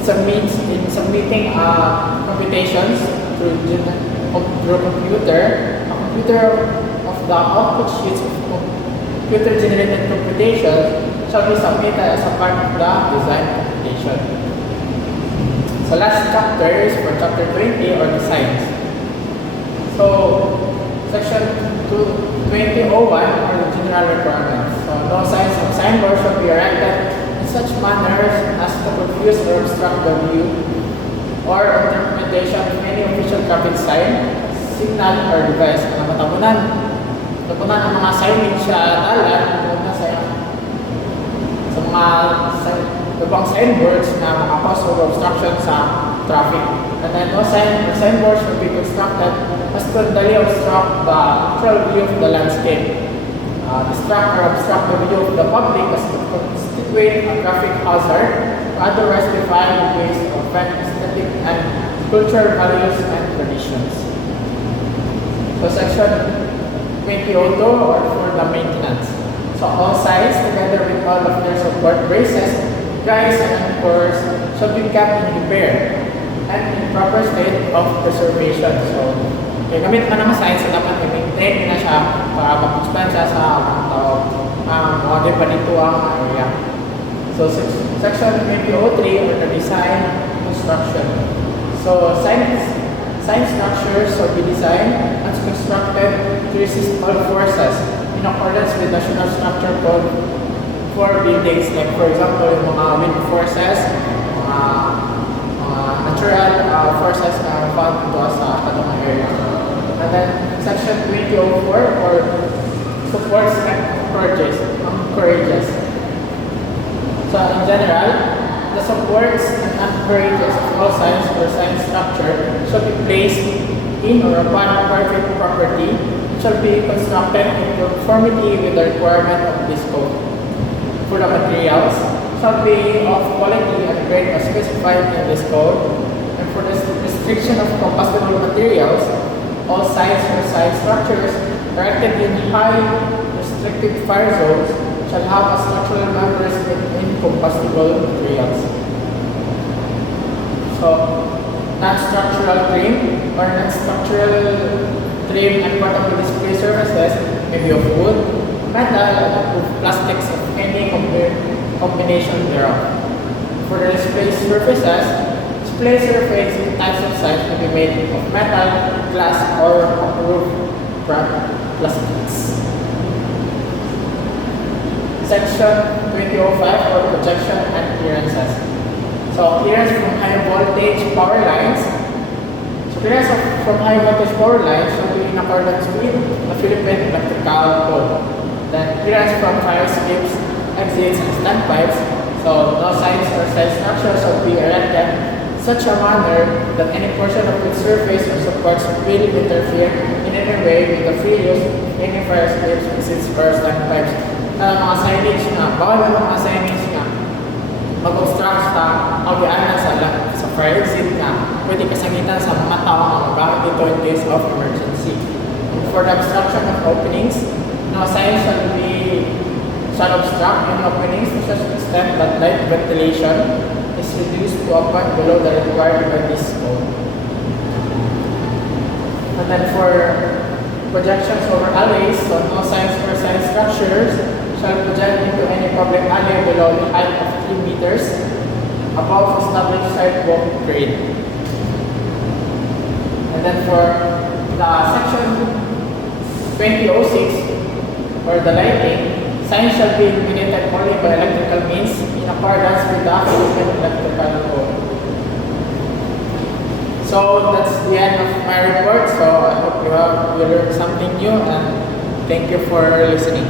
in submitting computations through computer, a computer of the output sheets of computer-generated computations shall be submitted as a part of the design computation. So last chapter is for chapter 20 or designs. So section 2001 are the general requirements. So no signs of signboard shall be erected in such manners as to confuse or obstruct the view or interpretation of any official traffic sign, signal, or device. Mga matabunan ang mga signage sa dalan na sa mga ibang signboards na makakos o obstruction sa traffic. And then no signboards will be constructed as to dali obstruct the actual view of the landscape, distract or obstruct the view of the public as to constitute a traffic hazard, or otherwise define the ways to affect aesthetic and cultural values and traditions. So section 2002 or for the maintenance. So all sides together with all of their support braces, guides, and anchors should be kept in repair and in proper state of preservation. So gamit man ang signs so dapat i-maintain na siya para mag-expand siya sa mga pa dito ang area. So section 2003 or the design construction. So sign structures shall be designed and constructed to resist all forces in accordance with National Structure Code for buildings, like for example yung mga wind forces, mga compound to sa katong area. And then section 2004 for supports and encourages. So in general, the supports and encourages of all science or science structure shall be placed in or upon private property, shall be constructed in conformity with the requirement of this code. For the materials, shall be of quality and grade as specified in this code. And for the restriction of combustible materials, all sites or site structures erected in high restricted fire zones shall have as structural members in combustible materials. So, non-structural trim or non-structural trim and portable display surfaces may be of wood, metal, or plastics of any combination thereof. For the display surfaces, display surface in types of sites may be made of metal, glass, or approved plastics. Section 2005 for projection and clearances. So clearance from high voltage power lines. So clearance from high voltage power lines shall be in accordance with the Philippine Electrical Code. Then clearance from fire escapes, exits, and standpipes. So no signs or side structures shall be erected in such a manner that any portion of its surface or supports will interfere in any way with the free use of any fire escapes, exits, or standpipes. Mga signage nga, bawal yung mga signage nga mag-obstruct sa kagianan sa fire exit nga pwede kasagitan sa mga tao ang magamit dito in case of emergency. And for the obstruction of openings, no sign shall obstruct any openings to such extent that light ventilation is reduced to a point below the required by this code. And then for projections over alleyways, so no signs or sign structures shall project into any public alley below the height of 3 meters above established sidewalk grade. And then for the section 2006 for the lighting, signs shall be illuminated only by electrical means in accordance with the Philippine Electrical Code. So that's the end of my report. So I hope you learned something new, and thank you for listening.